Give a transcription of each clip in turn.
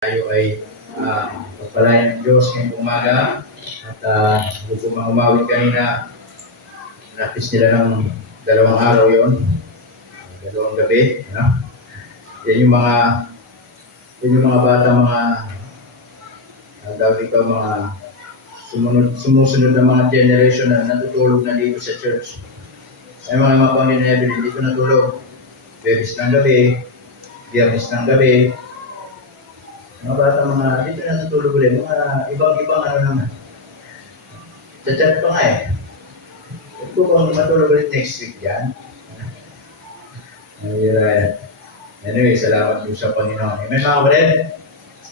Tayo ay pagpalain ng Diyos ngayong umaga at gusto mga umawit kanina, practice nila ng 2 araw yon, 2 gabi. No? Yan yung mga bata, mga sumusunod na mga generation na natutulog na dito sa church. Ay mga pangin na Evelyn, dito natulog. Bebis ng gabi, Biyernes ng gabi. Mga bata, dito natutulog ulit. Mga ibang naman. Chat-chat pa nga eh. Ito ko bang matulog ulit next week yan? Anyway, salamat po sa Panginoon. Amen mga kapatid,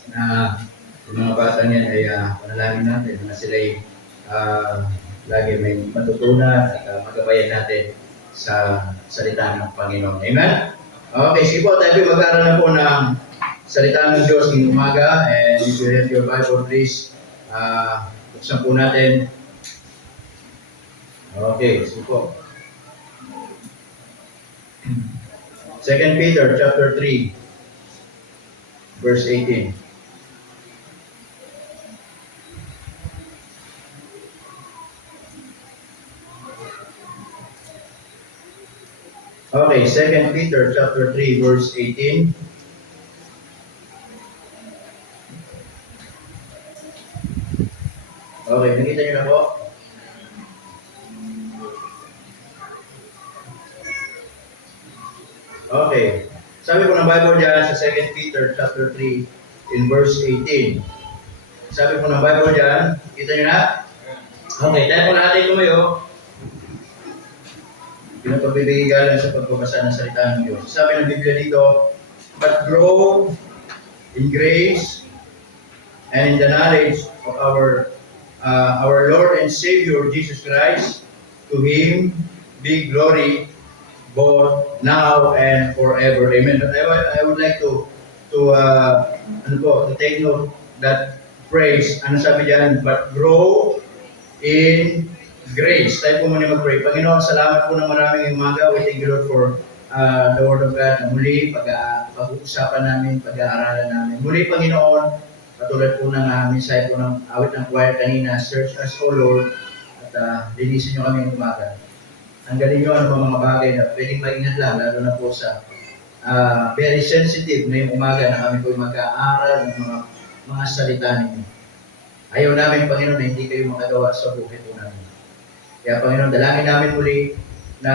na yung mga bata niyan ay panalangin natin na sila'y lagi may matutunan at magabayan natin sa salita ng Panginoon. Amen? Okay, sige po, tayo mag-aaral na po ng salita ng Diyos ngayong umaga. And if you have your Bible, please, buksan po natin. Okay, sige po. 2 Peter chapter 3, verse 18. Okay, 2 Peter chapter 3, verse 18. Okay, nakita niyo na po? Okay. Sabi po ng Bible dyan sa 2 Peter chapter 3 in verse 18. Sabi po ng Bible dyan, kita niyo na? Okay, dahil po natin tumayo, pinapagbibigay galang sa pagbabasa ng salita ng Diyos. Sabi ng Biblia dito, but grow in grace and in the knowledge of our Lord and Savior Jesus Christ. To Him be glory both now and forever. Amen. But I would like to take note that phrase. Ano sabi diyan? But grow in grace. Tayo po muna mag-pray. Panginoon, salamat po ng maraming umaga. We thank you, Lord, for the Word of God na muli pag-uusapan namin, pag-aaralan namin. Muli, Panginoon, katulad po ng mensahe po ng awit ng choir kanina, search us, O Lord, at linisin nyo kami ng umaga. Tanggalin nyo ano mga bagay na pwedeng maingat lang, lalo na po sa very sensitive na yung umaga na kami po mag-aaral ng mga salita ninyo. Ayaw namin, Panginoon, na hindi kayo makagawa sa buhay po namin. Kaya, Panginoon, dalangin namin muli na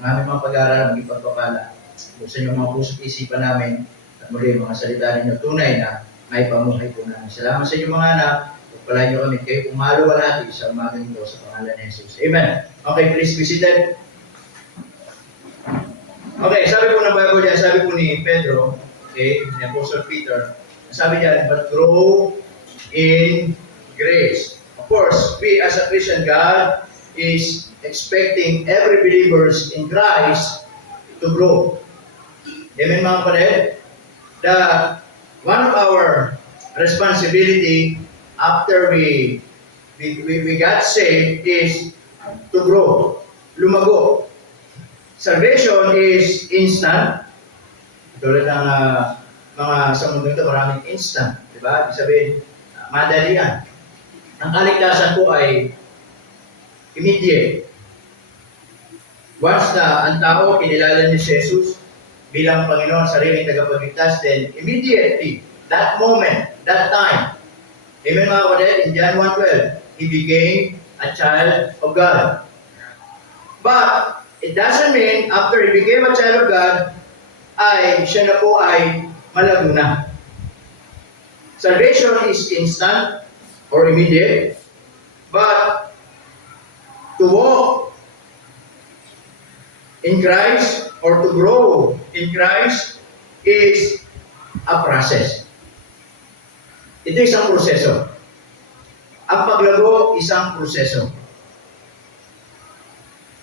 ang aming mga pag-aaral, maging pagpapala. Buksan yung mga puso't isipan namin at muli mga salita ninyo tunay na may pamuhay po namin. Salamat sa inyo mga anak. Pagpalain nyo kami kayo umaluwalhati sa umaga nito sa pangalan ni Jesus. Amen. Okay, please be seated. Okay, sabi po ng Bible dyan, sabi po ni Pedro, okay, ni Apostle Peter, sabi dyan, but grow in grace. Of course, we as a Christian, God is expecting every believers in Christ to grow. Amen mga kapatid? One of our responsibility after we got saved is to grow, lumago. Salvation is instant. Tulad ng mga sa mundo ito, maraming instant. Diba? Ibig sabihin, madali yan. Ang kaligtasan po ay immediate. Once na ang tao kinilala ni Jesus bilang Panginoon, sariling tagapagligtas, then immediately, that moment, that time, amen mga kapatid, in John 1:12, he became a child of God. But it doesn't mean after he became a child of God, siya na po ay malago na. Salvation is instant or immediate, but to walk in Christ or to grow in Christ is a process. Ito isang proseso. Ang paglago, isang proseso.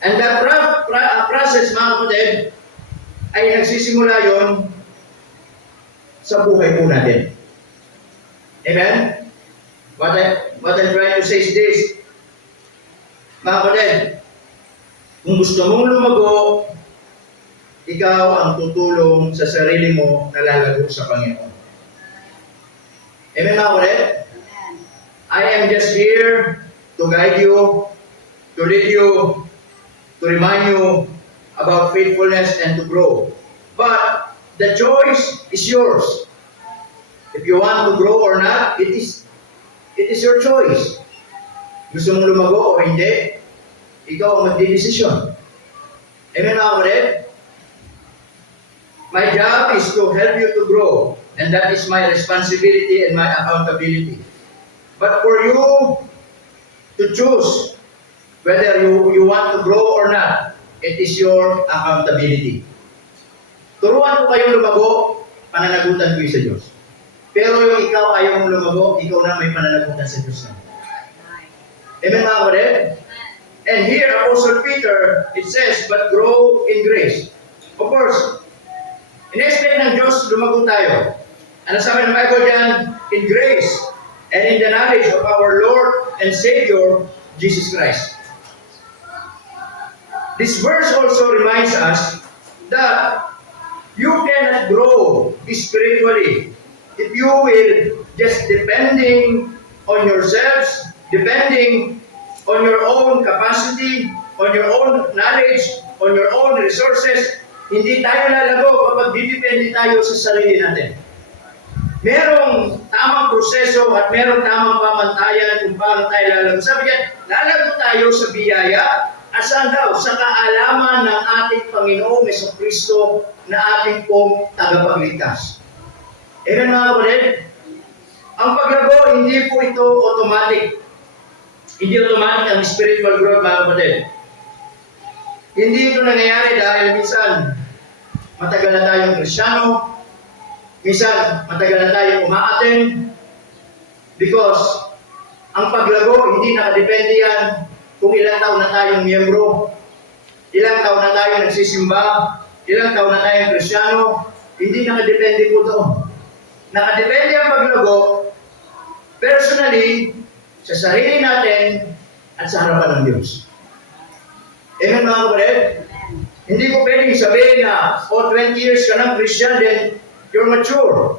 And that process, mga kapatid, ay nagsisimula yon sa buhay po natin. Amen? What I'm trying to say is this, mga kapatid, kung gusto mong lumago, ikaw ang tutulong sa sarili mo na lalago sa Panginoon. Amen mga kapatid? I am just here to guide you, to lead you, to remind you about faithfulness and to grow. But the choice is yours. If you want to grow or not, it is your choice. Gusto mong lumago o hindi, ikaw ang magdidesisyon. Amen mga kapatid? My job is to help you to grow, and that is my responsibility and my accountability. But for you to choose whether you want to grow or not, it is your accountability. Turuan ko kayong lumago, pananagutan ko sa Diyos. Pero yung ikaw ayaw mong lumago, ikaw na may pananagutan sa Diyos na. Amen mga kapatid? And here, Apostle Peter, it says, but grow in grace. Of course, in-expect ng Diyos, lumago tayo. Ano sabi ng Bible dyan? In grace and in the knowledge of our Lord and Savior, Jesus Christ. This verse also reminds us that you cannot grow spiritually if you will just depending on yourselves, depending on your own capacity, on your own knowledge, on your own resources. Hindi tayo lalago kapag didepende tayo sa sarili natin. Merong tamang proseso at merong tamang pamantayan kung paano tayo lalago. Sabi niya, lalago tayo sa biyaya. Asan daw? Sa kaalaman ng ating Panginoong Jesucristo na ating pong tagapagligtas. Amen mga kapatid? Ang paglago, hindi po ito automatic. Hindi automatic ang spiritual growth mga kapatid. Hindi ito nangyayari dahil minsan matagal na tayong Kristyano, minsan matagal na tayong umaattend, because ang paglago, hindi nakadepende yan kung ilang taon na tayong miyembro, ilang taon na tayong nagsisimba, ilang taon na tayong Kristyano, hindi nakadepende po doon. Nakadepende ang paglago, personally, sa sarili natin at sa harapan ng Diyos. Amen mga kapatid? Hindi ko pwedeng sabihin na, 20 years ka ng Christian, then you're mature.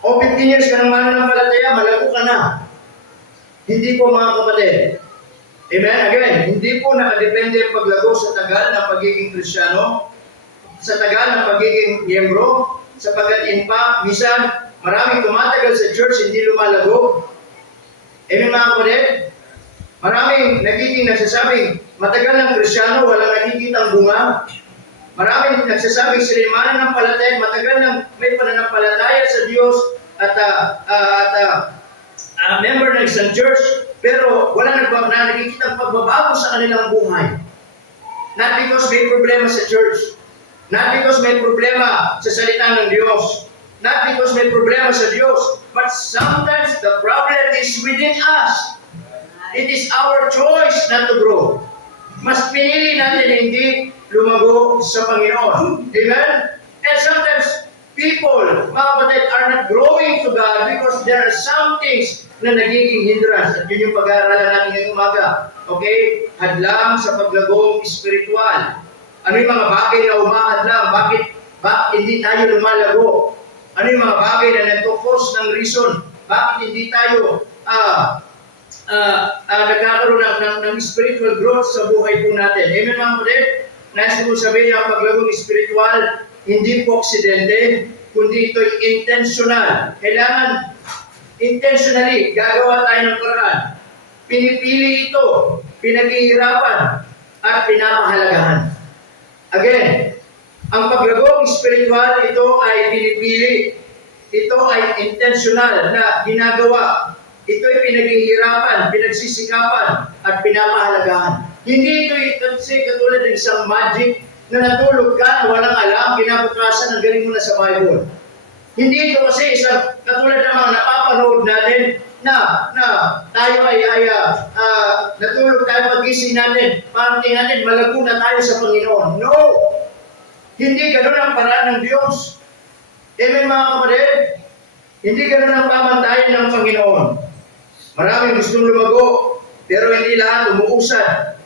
O 15 years ka ng mananampalataya, malago ka na. Hindi po mga kapatid. Amen? Again, hindi po nakadepende ang paglago sa tagal ng pagiging Kristyano, sa tagal ng pagiging miyembro, sapagkat in fact, minsan, maraming tumatagal sa church, hindi lumalago. Amen mga kapatid? Maraming nagiging nagsasabing, matagal ng Kristyano, walang nakikitang bunga. Maraming nagsasabing sila mananampalataya, matagal ng may pananampalataya sa Diyos at member ng isang church, pero wala nakikitang pagbabago sa kanilang buhay. Not because may problema sa church, not because may problema sa salita ng Diyos, not because may problema sa Diyos, but sometimes the problem is within us. It is our choice not to grow. Mas pinili natin hindi lumago sa Panginoon. Amen? And sometimes people, mga kapatid, are not growing to God because there are some things na nagiging hindrance. At yun yung pag-aaralan natin ngayong umaga. Okay? Hadlang sa paglagong espiritual. Ano yung mga bagay na umahadlang? Bakit hindi tayo lumalago? Ano yung mga bagay na nagkukos ng reason? Bakit hindi tayo nagkakaroon ng spiritual growth sa buhay po natin? Amen mga kapatid? Nais ko sabihin ang paglagong espiritual, hindi po aksidente, kundi ito'y intentional. Kailangan intentionally gagawa tayo ng paraan. Pinipili ito, pinaghihirapan, at pinapahalagahan. Again, ang paglagong spiritual, ito ay pinipili. Ito ay intentional na ginagawa. Ito ay pinaghihirapan, pinagsisikapan, at pinapahalagahan. Hindi ito kasi katulad ng isang magic na natulog ka na walang alam, kinabukasan ang galing mo na sa Bible. Hindi ito kasi isang katulad ng mga napapanood natin na tayo ay natulog tayo pagising natin, parang tingnan natin malago na tayo sa Panginoon. No! Hindi ganun ang paraan ng Diyos. Amen mga kapatid? Hindi ganun ang pamantayan ng Panginoon. Maraming gustong lumago, pero hindi lahat umuusad.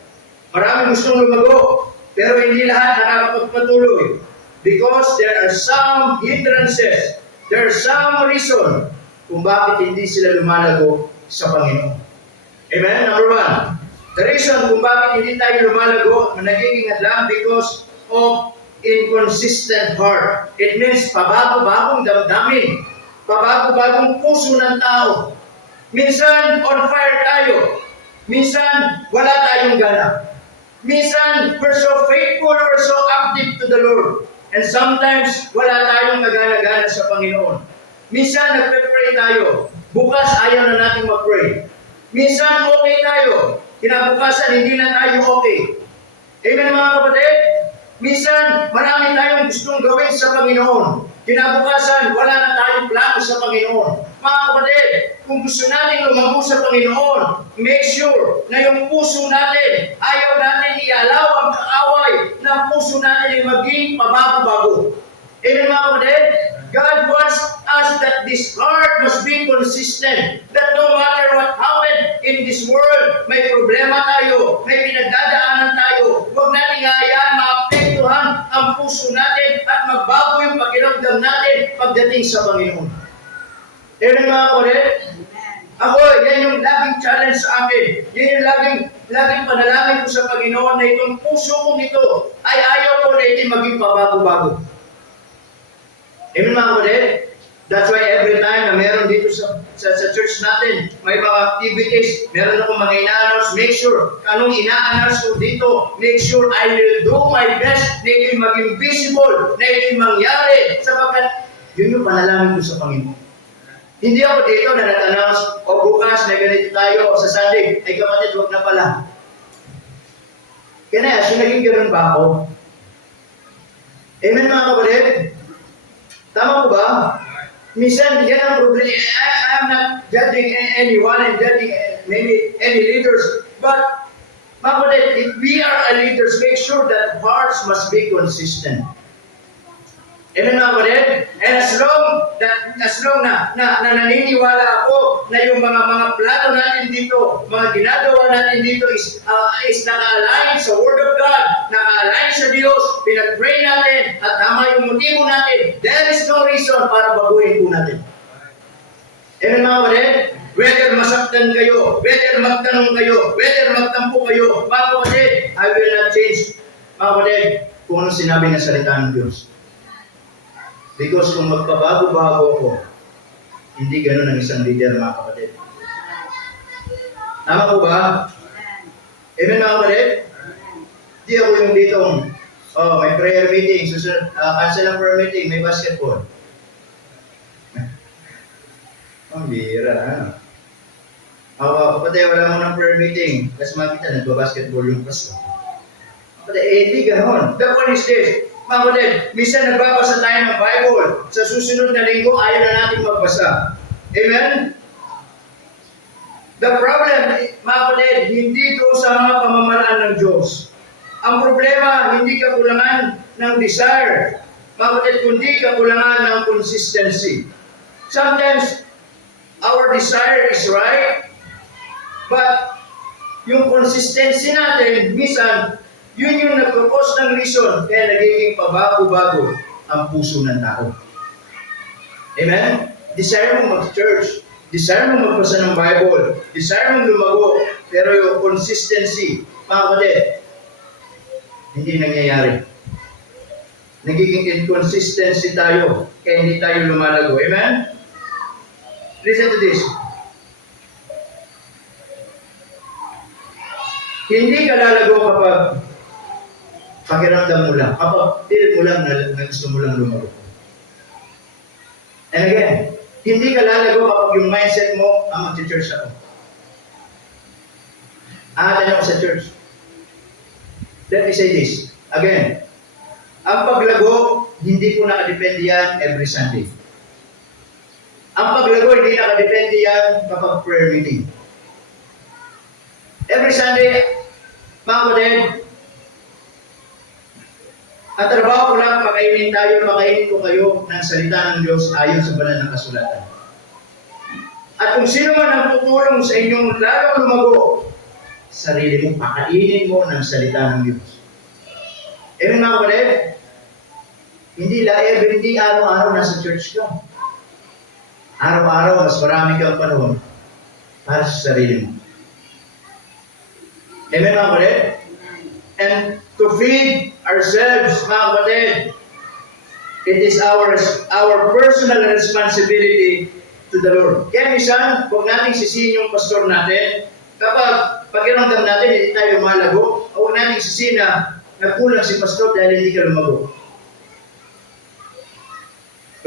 Maraming gustong lumago, pero hindi lahat nakakapagpatuloy. Because there are some hindrances, there are some reason kung bakit hindi sila lumalago sa Panginoon. Amen? Number one, the reason kung bakit hindi tayo lumalago, nagiging hadlang because of inconsistent heart. It means pabago-bagong damdamin, pabago-bagong puso ng tao. Minsan, on fire tayo. Minsan, wala tayong gana. Minsan, we're so faithful, we're so active to the Lord. And sometimes, wala tayong nagana-gana sa Panginoon. Minsan, nagpe-pray tayo. Bukas, ayaw na natin mag-pray. Minsan, okay tayo. Kinabukasan, hindi na tayo okay. Amen, mga kapatid? Minsan, marami tayong gustong gawin sa Panginoon. Kinabukasan, wala na tayong plano sa Panginoon. Mga kapatid, kung gusto natin lumago sa Panginoon, make sure na yung puso natin, ayaw natin ialaw ang kaaway ng puso natin ay maging pabago-bago. Amen, mga kapatid? God wants us that this heart must be consistent. That no matter what happened in this world, may problema tayo, may pinagdadaanan tayo, huwag natin hayaan maapektuhan ang puso natin at magbago yung pakiramdam natin pagdating sa Panginoon. Amen, mga kapatid? Ako, yan yung laging challenge sa akin. Yan yung laging panalangin ko sa Panginoon na itong puso kong ito ay ayaw ko na ito maging pabago-bago. Amen, mga kapatid? That's why every time na meron dito sa church natin, may mga activities, meron akong mga ina-announce, make sure, anong ina-announce ko dito, make sure I will do my best na ito'y maging visible, na ito'y mangyari, sapagkat yun yung panalangin ko sa Panginoon. Hindi ako dito na nag-announce, o bukas na ganito tayo sa Sunday, ay kapatid, huwag na pala. Kaya naging ganoon ba ako? Amen, mga kapatid? Tama po ba? Minsan, yan ang problema. I'm not judging anyone and judging maybe any leaders. But, mga kapatid, if we are leaders, make sure that hearts must be consistent. Amen, mga kapatid? And as long na naniniwala ako na yung mga plano natin dito, mga ginagawa natin dito is naka-align sa Word of God, naka-align sa Diyos, pinag-pray natin, at tama yung motibo natin, there is no reason para baguhin po natin. Amen, mga kapatid? Whether masaktan kayo, whether magtanong kayo, whether magtampo kayo, mga kapatid, I will not change, mga kapatid, kung ano sinabi ng salita ng Diyos. Because kung magpabago-bago ako, hindi ganun ang isang leader, mga kapatid. Tama po ba? Amen, mga kapatid? Hindi ako yung ditong, may prayer meeting, cancel ang prayer meeting, may basketball. Ang bira, ano? Kapatid, wala mo ng prayer meeting, kasi makita, nagbabasketball yung pasto. Kapatid, hindi ganun. The point is this, mga kapatid, minsan nagbabasa tayo ng Bible. Sa susunod na linggo, ayaw na natin magbasa. Amen? The problem, mga kapatid, hindi ito sa mga pamamaraan ng Diyos. Ang problema, hindi kakulangan ng desire. Mga kapatid, kundi kakulangan ng consistency. Sometimes, our desire is right, but yung consistency natin, minsan, yun yung nagpropose ng reason kaya nagiging pabago-bago ang puso ng tao. Amen? Desire mo mag-church, desire mo magbasa ng Bible, desire mo lumago, pero yung consistency, mga kapatid, hindi nangyayari. Nagiging inconsistency tayo, kaya hindi tayo lumalago. Amen? Listen to this. Hindi ka lalago kapag pakiramdam mo lang, kapag feel mo lang na gusto mo lang lumago. And again, hindi ka lalago kapag yung mindset mo, mag-church ako. Aatin ako sa church. Let me say this. Again, ang paglago, hindi ko nakadepende yan every Sunday. Ang paglago, hindi nakadepende yan kapag prayer meeting. Every Sunday, mga kapatid, ang trabaho ko lang, pakainin ko kayo ng salita ng Diyos ayon sa banal na kasulatan. At kung sino man ang tutulong sa inyong lalong lumago, sarili mo, pakainin mo ng salita ng Diyos. Amen, mga kapatid? Hindi araw-araw nasa church ka. Araw-araw, mas marami kang panahon para sa sarili mo. Amen, mga kapatid? And to feed ourselves, mga kapatid, it is our personal responsibility to the Lord. Kaya minsan, huwag nating sisihin yung pastor natin. Kapag pakiramdam natin, hindi tayo lumalago, huwag nating sisihin na nagkulang si pastor dahil hindi ka lumago.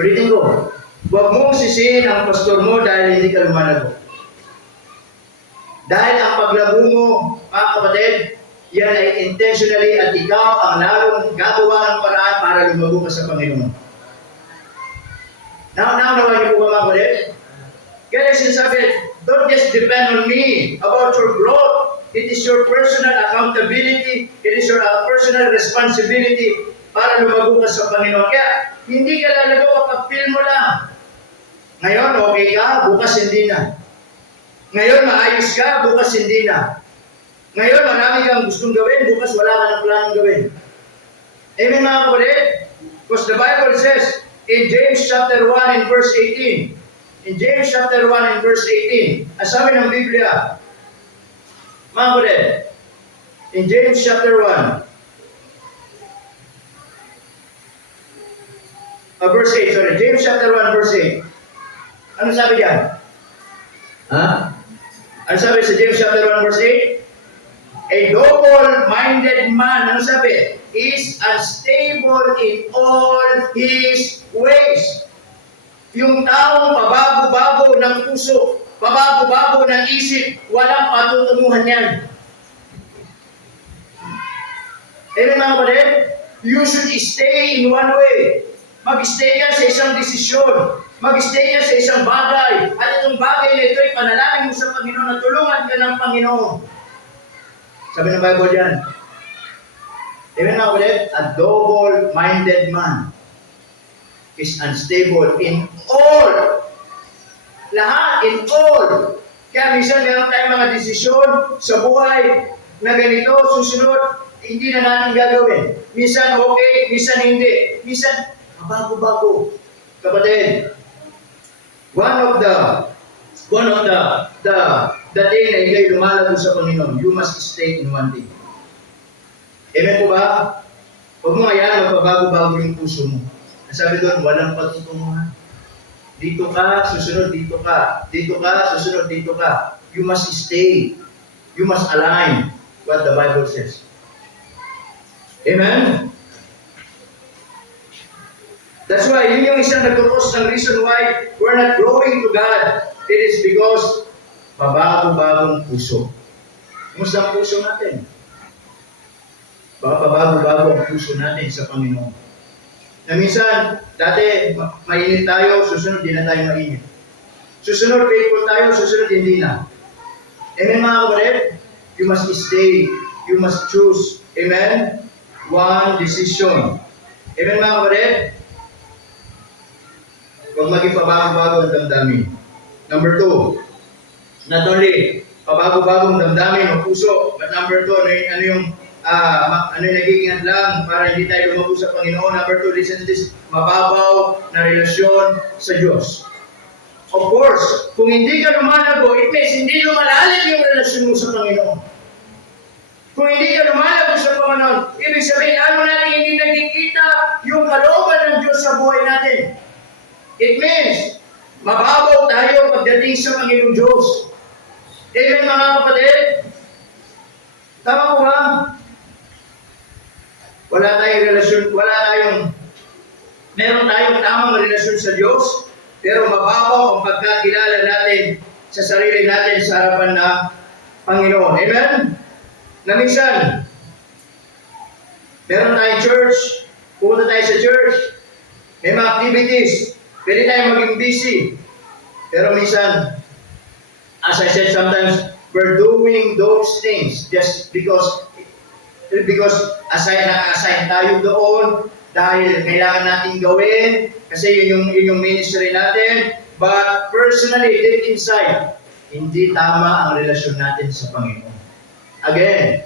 Ulitin ko, huwag mong sisihin ang pastor mo dahil hindi ka lumalago. Dahil ang paglago mo, mga kapatid, yan ay intentionally at ikaw ang lalong gagawa ng paraan para lumago ka sa Panginoon. Naunawa niyo po ba, mga kapatid? Kaya sinasabi, don't just depend on me about your growth. It is your personal accountability. It is your personal responsibility para lumago ka sa Panginoon. Kaya hindi ka lalago kapag feel mo lang. Ngayon, okay ka, bukas hindi na. Ngayon, maayos ka, bukas hindi na. Ngayon, marami kang gustong gawin, bukas wala ka ng planong gawin. Amen, mga kapatid? Because the Bible says in James chapter 1 and verse 18, in James chapter 1 and verse 18, ang sabi ng Biblia, mga kapatid, in James chapter 1, verse 8, sorry, James chapter 1 verse 8. Ano sabi diyan? Ha? Ano sabi sa James chapter 1 verse 8? A double-minded man, ano sabi? Is unstable in all his ways. Yung taong pabago-bago ng puso, pabago-bago ng isip, walang patutunguhan yan. Amen, mga kapatid? You should stay in one way. Mag-stay ka sa isang desisyon. Mag-stay ka sa isang bagay. At itong bagay na ito ay panalangin mo sa Panginoon at tulungan ka ng Panginoon. Sabi ng Bible dyan. Amen, mga kapatid? A double-minded man is unstable in all. Lahat, in all. Kaya minsan meron tayong mga desisyon sa buhay na ganito, susunod, hindi na natin gagawin. Minsan okay, minsan hindi. Minsan, bago-bago. Kapatid, one of the day na ikay lumalago sa Panginoon, you must stay in one thing. Amen po ba? Huwag mo ayan, magpabago-bago yung puso mo. Ang sabi doon, walang patutunguhan. Dito ka, susunod, dito ka. Dito ka, susunod, dito ka. You must stay. You must align what the Bible says. Amen? That's why, yun yung isang nagkukos ng reason why we're not growing to God. It is because pabago-bagong puso. Kumusta ang puso natin? Baka pabago-bago ang puso natin sa Panginoon. Na minsan, dati mainit tayo, susunod di na tayo mainit. Susunod faithful tayo, susunod hindi na. Amen, mga kapatid? You must stay. You must choose. Amen? One decision. Amen, mga kapatid? Huwag maging pabago-bago ang damdamin. Number 2, not only pabago-bagong damdamin o puso, but number 2, ano yung nagiging hadlang para hindi tayo lumago sa Panginoon. Number 2, listen to this, mababaw na relasyon sa Diyos. Of course, kung hindi ka lumalago, it means hindi lumalalim yung relasyon mo sa Panginoon. Kung hindi ka lumalago sa Panginoon, ibig sabihin, lalo natin hindi nagkikita yung kalooban ng Diyos sa buhay natin. It means, mababaw tayo pagdating sa Panginoong Diyos. Amen, mga kapatid? Tama po ba? Meron tayong tamang relasyon sa Diyos, pero mababaw ang pagkakilala natin sa sarili natin sa harapan ng Panginoon. Amen? Na minsan, meron tayong church, pumunta tayo sa church, may mga activities, pwede tayo maging busy. Pero minsan, as I said, sometimes we're doing those things just because naka-assign tayo doon dahil kailangan natin gawin kasi yun yung ministry natin. But personally, deep inside, hindi tama ang relasyon natin sa Panginoon. Again,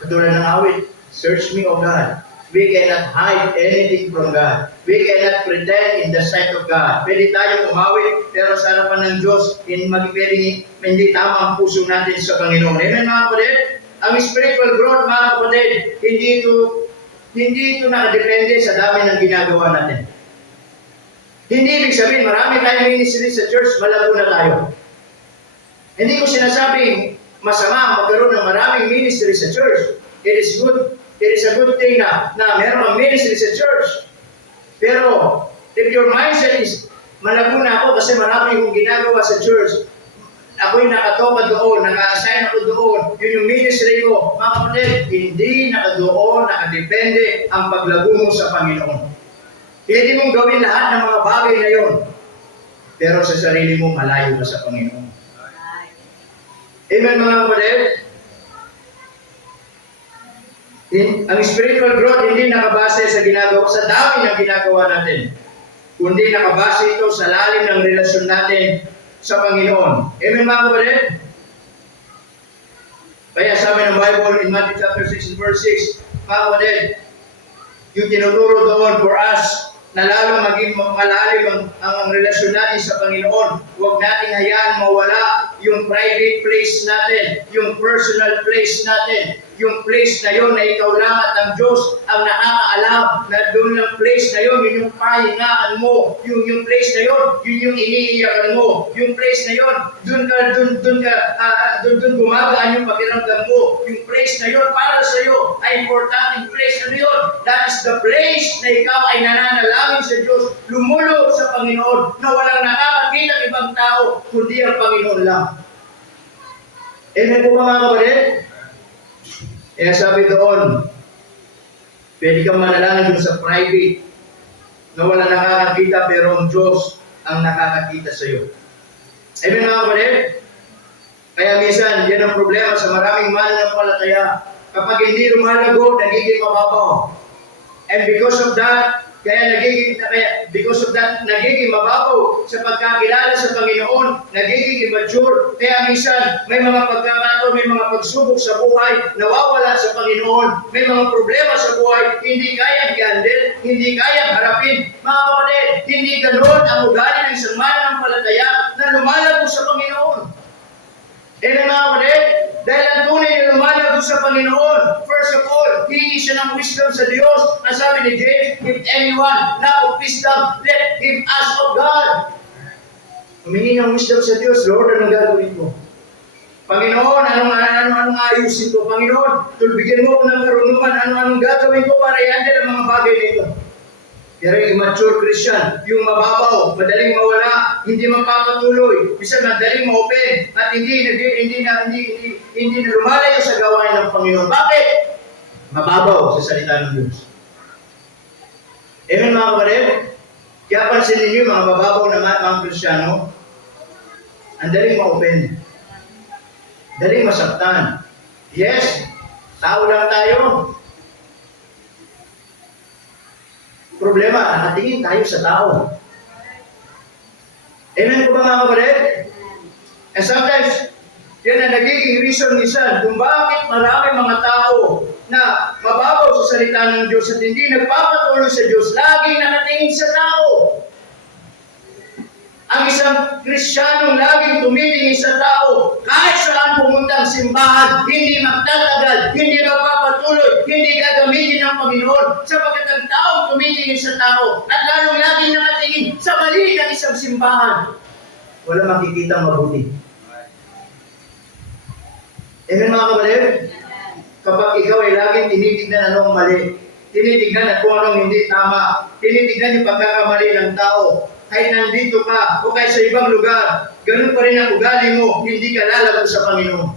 katulad ng awit, search me, O God. We cannot hide anything from God. We cannot pretend in the sight of God. Pwede tayong umawit, pero sa harapan ng Diyos, hindi tama ang puso natin sa Panginoon. Amen mga kapatid? Ang spiritual growth mga kapatid, hindi ito nakadepende sa dami ng ginagawa natin. Hindi ibig sabihin, marami tayong ministry sa church, malago na tayo. Hindi ko sinasabing masama magkaroon ng maraming ministry sa church. It is good. It is a good thing na meron kang ministry sa church. Pero, if your mindset is, malago na ako kasi marami akong ginagawa sa church, ako'y nakatoka doon, naka-assign ako doon, yun yung ministry ko. Mga kapatid, hindi nakadoon, nakadepende ang paglago mo sa Panginoon. Hindi mong gawin lahat ng mga bagay na yon. Pero sa sarili mo, malayo ka sa Panginoon. Amen mga kapatid? Ang spiritual growth hindi nakabase sa dami ng ginagawa natin. Kundi nakabase ito sa lalim ng relasyon natin sa Panginoon. Amen mga kapatid? Kaya sabi ng Bible in Matthew chapter 6 verse 6, mga kapatid, yung tinuturo doon for us na lalong maging malalim ang relasyon natin sa Panginoon. Huwag nating hayaan mawala yung private place natin, yung personal place natin, yung place na yon na ikaw lang at ang Diyos ang nakakaalam na doon yung place na yon, yun yung pahingaan mo, yung place na yon, yun yung iniiyakan mo, yung place na yon, doon gumagaan yung pakiramdam mo, yung place na yon para sa iyo ay importante place na yon. That is the place na ikaw ay nananalangin sa Diyos, lumulog sa Panginoon na walang nakakakita ng ibang tao kundi ang Panginoon lang. Amen po mga kapatid? Kaya sabi doon, pwede kang manalangin doon sa private na wala nakakakita pero ang Diyos ang nakakakita sa iyo. Amen mga kapatid? Kaya minsan, yan ang problema sa maraming mananampalataya. Kapag hindi lumalago, nagiging mababaw. And because of that, nagiging mababaw sa pagkakilala sa Panginoon, nagiging immature. Kaya minsan, may mga pagkakataon, may mga pagsubok sa buhay, nawawala sa Panginoon, may mga problema sa buhay, hindi kayang i-handle, hindi kayang harapin. Mga kapatid, hindi ganoon ang ugali ng isang mananampalataya na lumalago sa Panginoon. Mga kapatid, dahil ang tunay na lumalago sa Panginoon, first of all, hihingi siya ng wisdom sa Diyos. Ang sabi ni James, if anyone lack of wisdom, let him ask of God. Humingi ng wisdom sa Diyos, Lord, anong gagawin ko? Panginoon, anong ayusin ko? Panginoon, tulbigyan mo ko ng karunungan, anong gagawin ko para i-handle ang mga bagay nito? Pero yung immature Christian, yung mababaw, madaling mawala, hindi mapapatuloy, bisa madaling ma-open, at hindi na lumalayo sa gawain ng Panginoon. Bakit? Mababaw sa salita ng Diyos. Amen mga kapatid? Kaya pansin ninyo, mga mababaw na mga Kristyano, ang daling ma-open. Daling masaktan. Yes, tao lang tayo. Problema, nakatingin tayo sa tao. Amen po ba mga kapatid? And sometimes, yan ang nagiging reason minsan kung bakit marami mga tao na mababaw sa salita ng Diyos at hindi nagpapatuloy sa Diyos, laging nakatingin sa tao. Ang isang Kristiyanong laging tumitingin sa tao, kahit saan pumuntang simbahan, hindi magtatagal, hindi magpapatuloy, hindi gagamitin ng Panginoon, sapagkat ang tao tumitingin sa tao, at lalong laging nakatingin sa mali ng isang simbahan. Wala makikita mabuti. Amen mga kapatid? Kapag ikaw ay laging tinitignan anong mali, tinitignan at kung anong hindi tama, tinitignan yung pagkakamali ng tao, kahit nandito ka o kahit sa ibang lugar, ganun pa rin ang ugali mo, hindi ka lalago sa Panginoon.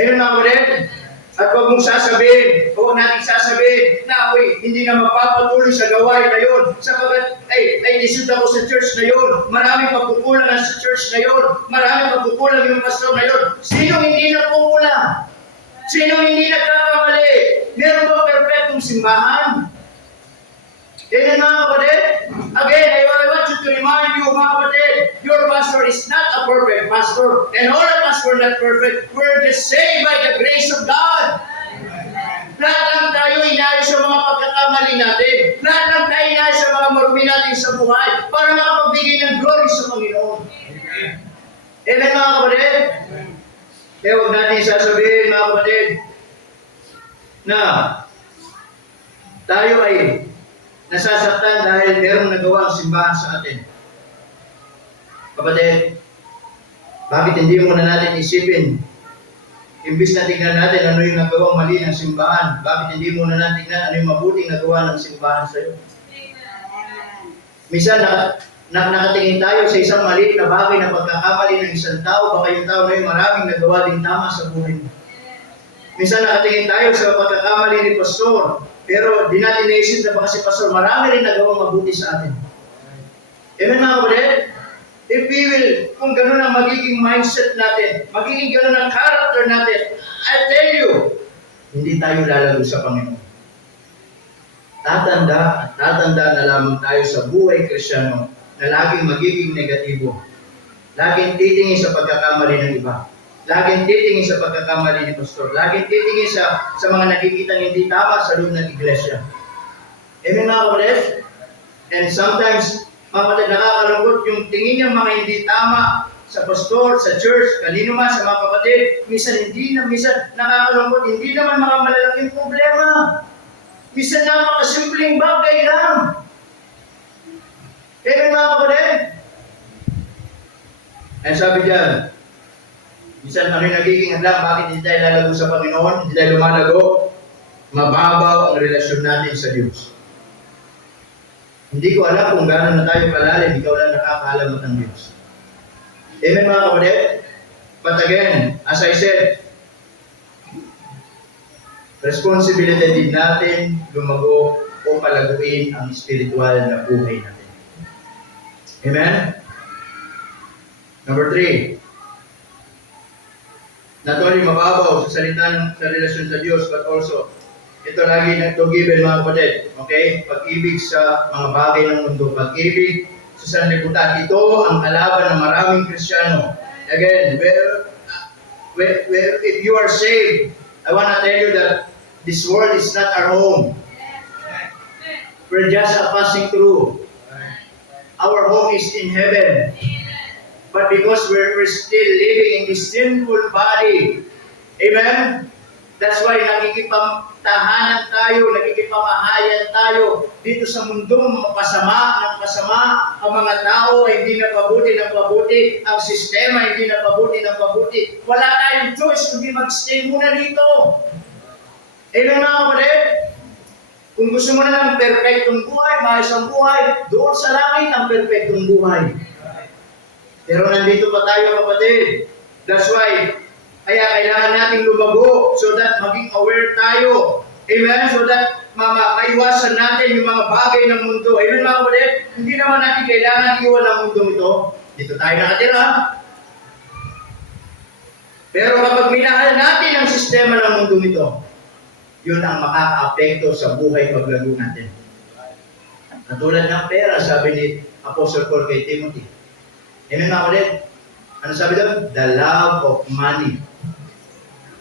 Amen mga kapatid? At huwag mong sasabihin, huwag natin sasabihin na ako'y hindi na magpapatuloy sa gawain na yun. Sapagat ay isod ako sa church na yun. Maraming pagkukulang sa church na yun. Maraming pagkukulang yung pastor na yun. Sinong hindi nagkukulang? Sinong hindi nagkakamali? Meron ba perfectong simbahan? Amen mga kapatid? Again, I want you to remind you mga kapatid, your pastor is not a perfect pastor. And all of us were not perfect. We're just saved by the grace of God. Lahat lang tayo inayos sa mga pagkakamali natin. Lahat lang tayo inayos sa mga marumi natin sa buhay para makapagbigay ng glory sa Panginoon. Amen mga kapatid? Kaya huwag natin sasabihin mga kapatid na tayo ay nasasaktan dahil merong nagawa ang simbahan sa atin. Kapatid, bakit hindi muna natin isipin, imbis na tingnan natin ano yung nagawang mali ng simbahan, bakit hindi muna natin tingnan ano yung mabuting nagawa ng simbahan sa iyo? Minsan nakatingin tayo sa isang maliit na bagay na pagkakamali ng isang tao, baka yung tao na yung maraming nagawa din tama sa buhay mo. Minsan nakatingin tayo sa pagkakamali ni Pastor, pero di natin naisip na baka si Pastor marami rin nagawang mabuti sa atin. Amen mga kapatid? If we will, kung gano'n ang magiging mindset natin, magiging gano'n ang character natin, I tell you, hindi tayo lalago sa Panginoon. Tatanda na lamang tayo sa buhay Kristiyano na laging magiging negatibo. Laging titingin sa pagkakamali ng iba. Laging titingin sa pagkakamali ni Pastor. Laging titingin sa mga nakikita hindi tama sa loob ng iglesia. Amen mga kapatid? And sometimes, mga kapatid, nakakalungkot yung tingin niyang mga hindi tama sa pastor, sa church, kanino man sa mga kapatid, minsan nakakalungkot, hindi naman mga malalaking problema. Minsan napakasimpleng bagay lang. Amen mga kapatid? And sabi dyan, minsan ano yung nagiging hadlang, bakit hindi tayo lalago sa Panginoon, hindi tayo lumalago, mababaw ang relasyon natin sa Diyos. Hindi ko alam kung gano'n na tayo kalalim, ikaw lang nakakaalam ng Diyos. Amen mga kapatid? But again, as I said, responsibility din natin lumago o palaguin ang spiritual na buhay natin. Amen? Number 3, not only mababaw sa salita sa relasyon sa Diyos, but also ito lagi to given mga kapatid, okay? Pag-ibig sa mga bagay ng mundo, pag-ibig sa sanlibutan. Ito ang kalaban ng maraming Kristiyano. Again, if you are saved, I want to tell you that this world is not our home. We're just a passing through. Our home is in heaven. But because we're still living in this sinful body, amen? That's why nakikipagtahanan tayo, nakikipamahayan tayo dito sa mundong pasama ng pasama. Ang mga tao ay hindi napabuti ng pabuti, ang sistema hindi napabuti ng pabuti. Wala tayong choice kundi mag-stay muna dito. Amen mga kapatid? Kung gusto mo na ng perfectong buhay, maayos ang buhay, doon sa langit ang perfectong buhay. Pero nandito pa tayo kapatid. That's why, kaya kailangan nating lumago so that maging aware tayo. Amen? So that maiwasan natin yung mga bagay ng mundo. Amen mga kapatid? Hindi naman natin kailangan iwan ang mundo ito. Dito tayo nakatira. Pero kapag minahal natin ang sistema ng mundo ito, yun ang makaka-apekto sa buhay paglago natin. Katulad ng pera, sabi ni Apostle Paul kay Timothy. Amen mga kapatid? Ano sabi doon? The love of money.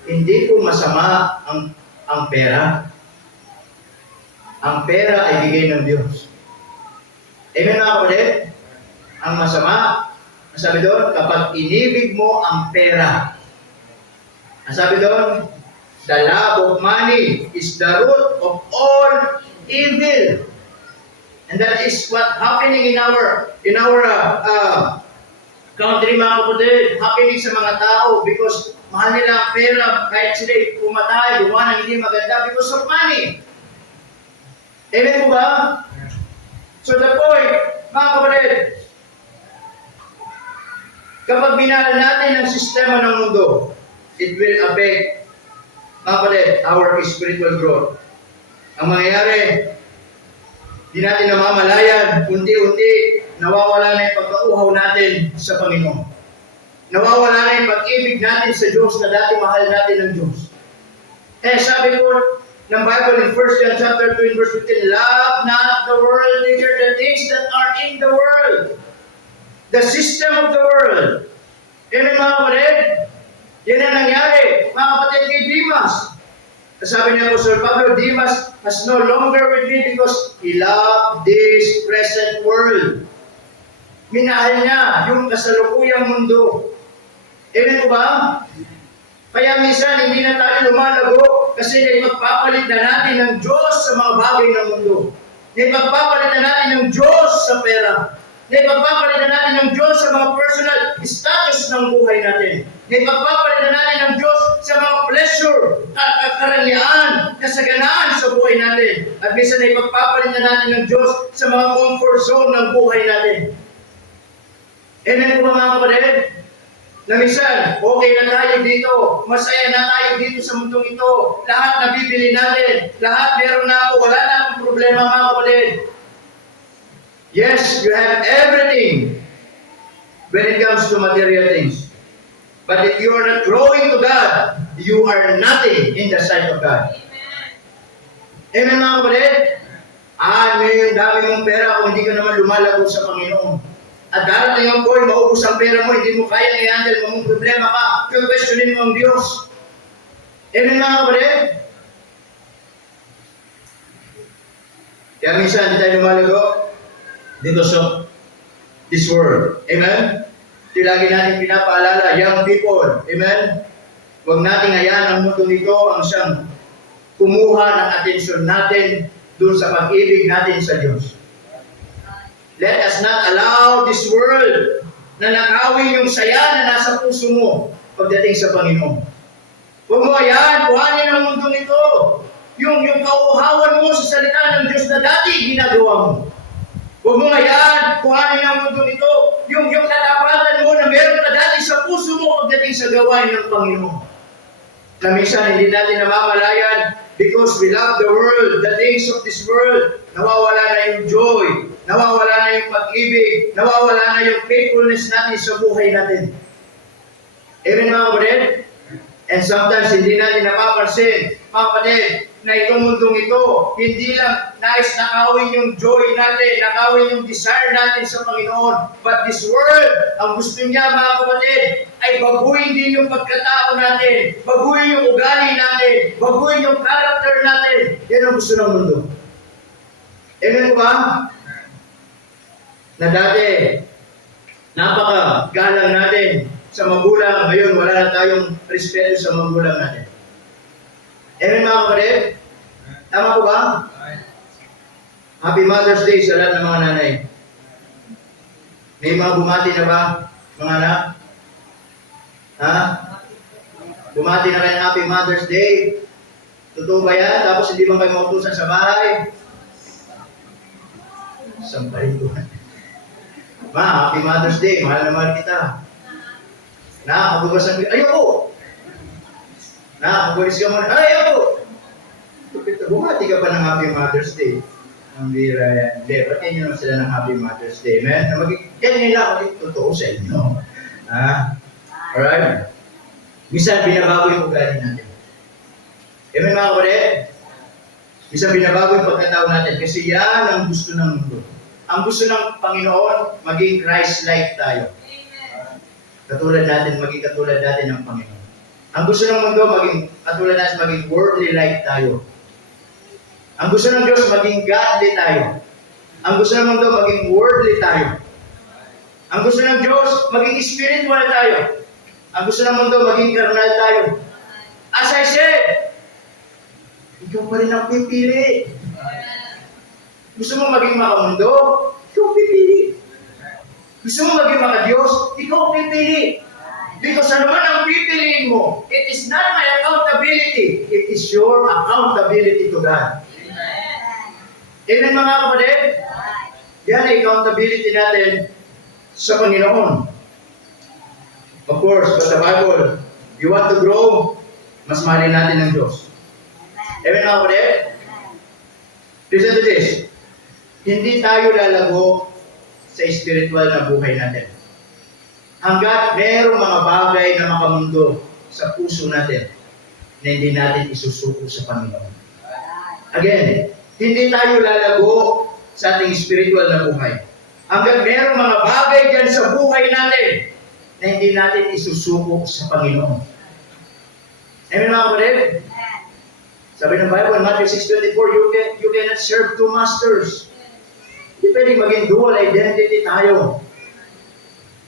Hindi po masama ang pera. Ang pera ay bigay ng Diyos. Amen mga kapatid? Ang masama, ang sabi doon, kapag inibig mo ang pera. Ang sabi doon, the love of money is the root of all evil. And that is what happening in our country mga kapatid, happening sa mga tao because mahal nila ang pera kahit sila pumatay, gumawa ng hindi maganda because of money. Amen po ba? So the point, mga kapatid, kapag binahal natin ang sistema ng mundo, it will affect, mga kapatid, our spiritual growth. Ang mangyayari, di natin namamalayan, unti-unti, nawawala na yung pagkauhaw natin sa Panginoon. Nawawala na yung pag-ibig natin sa Diyos na dati mahal natin ng Diyos. Eh, sabi po ng Bible in 1 John chapter 2 verse 15, love not the world, neither the things that are in the world. The system of the world. Amen mga kapatid? Yan ang nangyari, mga kapatid kay Dimas. Sabi ni Apostol Pablo, Demas has no longer with me because he loved this present world. Minahal niya yung kasalukuyang mundo. Amen po ba? Kaya minsan hindi na tayo lumalago kasi naipagpapalit na natin ng Diyos sa mga bagay ng mundo. Naipagpapalit na natin ng Diyos sa pera. Naipagpapalit na natin ng Diyos sa mga personal status ng buhay natin. Naipagpapalit na natin ng Diyos sa mga pleasure, karangyaan, kasaganaan sa buhay natin. At minsan naipagpapalit na natin ng Diyos sa mga comfort zone ng buhay natin. Amen po ba mga kapatid? Na minsan, okay na tayo dito, masaya na tayo dito sa mundong ito, lahat nabibili natin, lahat meron na ako, wala na akong problema mga kapatid. Yes, you have everything when it comes to material things. But if you are not growing to God, you are nothing in the sight of God. Amen mga kapatid? May dami mong pera kung hindi ka naman lumalago sa Panginoon. At darating ang point, maubos ang pera mo, hindi mo kaya i-handle, mong problema ka, questionin mo ang Diyos. Amen mga kapatid? Kaya minsan, hindi tayo lumalago because of this world. Amen? Ito lagi natin pinapaalala, young people. Amen? Huwag nating hayaan ang mundo nito ang siyang kumuha ng atensyon natin doon sa pag-ibig natin sa Diyos. Let us not allow this world na nakawin yung saya na nasa puso mo pagdating sa Panginoon. Huwag mo hayaan, kuhanin ang mundong ito. Yung kauuhawan mo sa salita ng Diyos na dati ginagawa mo. Huwag mo hayaan, kuhanin ang mundong ito. Yung katapatan mo na meron ka dati sa puso mo pagdating sa gawain ng Panginoon. Na minsan hindi natin namamalayan because we love the world, the things of this world. Nawawala na yung joy, nawawala na yung pag-ibig, nawawala na yung faithfulness natin sa buhay natin. Amen mga kapatid? And sometimes hindi natin napapansin, mga kapatid, na itong mundong ito, hindi lang nais nakawin yung joy natin, nakawin yung desire natin sa Panginoon. But this world, ang gusto niya mga kapatid, ay baguhin din yung pagkatao natin, baguhin yung ugali natin, baguhin yung character natin. Yan ang gusto ng mundo. Amen po ba? Na dati, napaka-galang natin sa magulang, ngayon wala na tayong respeto sa magulang natin. Amen mga kapatid? Tama po ba? Happy Mother's Day sa lahat ng mga nanay. May mga bumati na ba, mga anak? Ha? Bumati na kayo Happy Mother's Day. Totoo ba yan? Tapos hindi ba kayo mautusan sa bahay? Sampalin ko. Ma, Happy Mother's Day. Mahal na mahal kita. Na, magbubasan ko. Ayoko! Na, magbulis ka muna. Ayoko! Bumati ka pa ng Happy Mother's Day. Ang bira yan. Hindi, pati nyo naman sila ng Happy Mother's Day. Man, yan nila maging totoo sa inyo. Alright? Minsan, binabago yung ugali natin. Amen mga kapatid? Minsan, binabago yung pagkatao natin kasi yan ang gusto ng mundo. Ang gusto ng Panginoon, maging Christ-like tayo. Katulad natin, maging katulad natin ng Panginoon. Ang gusto ng mundo, maging katulad natin, maging worldly-like tayo. Ang gusto ng Diyos, maging godly tayo. Ang gusto ng mundo, maging worldly tayo. Ang gusto ng Diyos, maging spiritual tayo. Ang gusto ng mundo, maging carnal tayo. As I said, ikaw pa rin ang pipili. Gusto mo maging makamundo? Ikaw pipili. Gusto mo maging maka-Diyos? Ikaw pipili. Because ano man ang pipiliin mo, it is not my accountability. It is your accountability to God. Amen mga kapatid? Yan ay accountability natin sa Panginoon. Of course, but the Bible, you want to grow, mas mahalin natin ng Diyos. Amen mga kapatid? Listen to this. Hindi tayo lalago sa spiritual na buhay natin. Hanggat mayroong mga bagay na makamundo sa puso natin na hindi natin isusuko sa Panginoon. Again, hindi tayo lalago sa ating spiritual na buhay. Hanggat mayroong mga bagay dyan sa buhay natin na hindi natin isusuko sa Panginoon. Amen mga kapatid? Sabi ng Bible, Matthew 6:24, you cannot serve two masters. Hindi pwedeng maging dual identity tayo.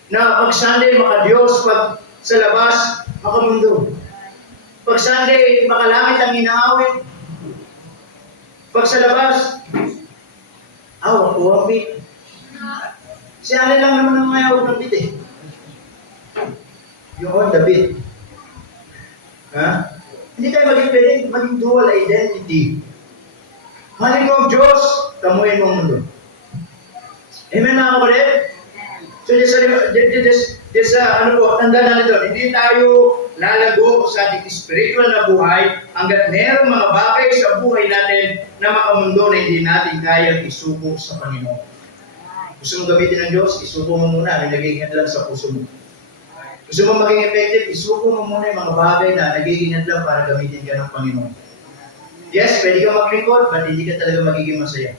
Na pag Sunday, maka-Diyos, pag sa labas, makamundo. Pag Sunday, makalangit ang inaawit. Pag sa labas, ako ang beat. Si Alin lang naman ang mayaw ng beat eh. Yung on the beat. Ha? Hindi tayo maging dual identity. Mahalin mo ang Diyos, tamuin mo ang mundo. Amen mga kapatid? So, tandaan natin doon, hindi tayo lalago sa ating spiritual na buhay hanggat merong mga bagay sa buhay natin na makamundo na hindi natin kayang isuko sa Panginoon. Gusto mong gamitin ng Diyos, isuko mo muna, may nagiging lang sa puso mo. Gusto mong maging effective, isuko mo muna yung mga bagay na nagiging lang para gamitin ka ng Panginoon. Yes, pwede ka maglingkod, but hindi ka talaga magiging masaya.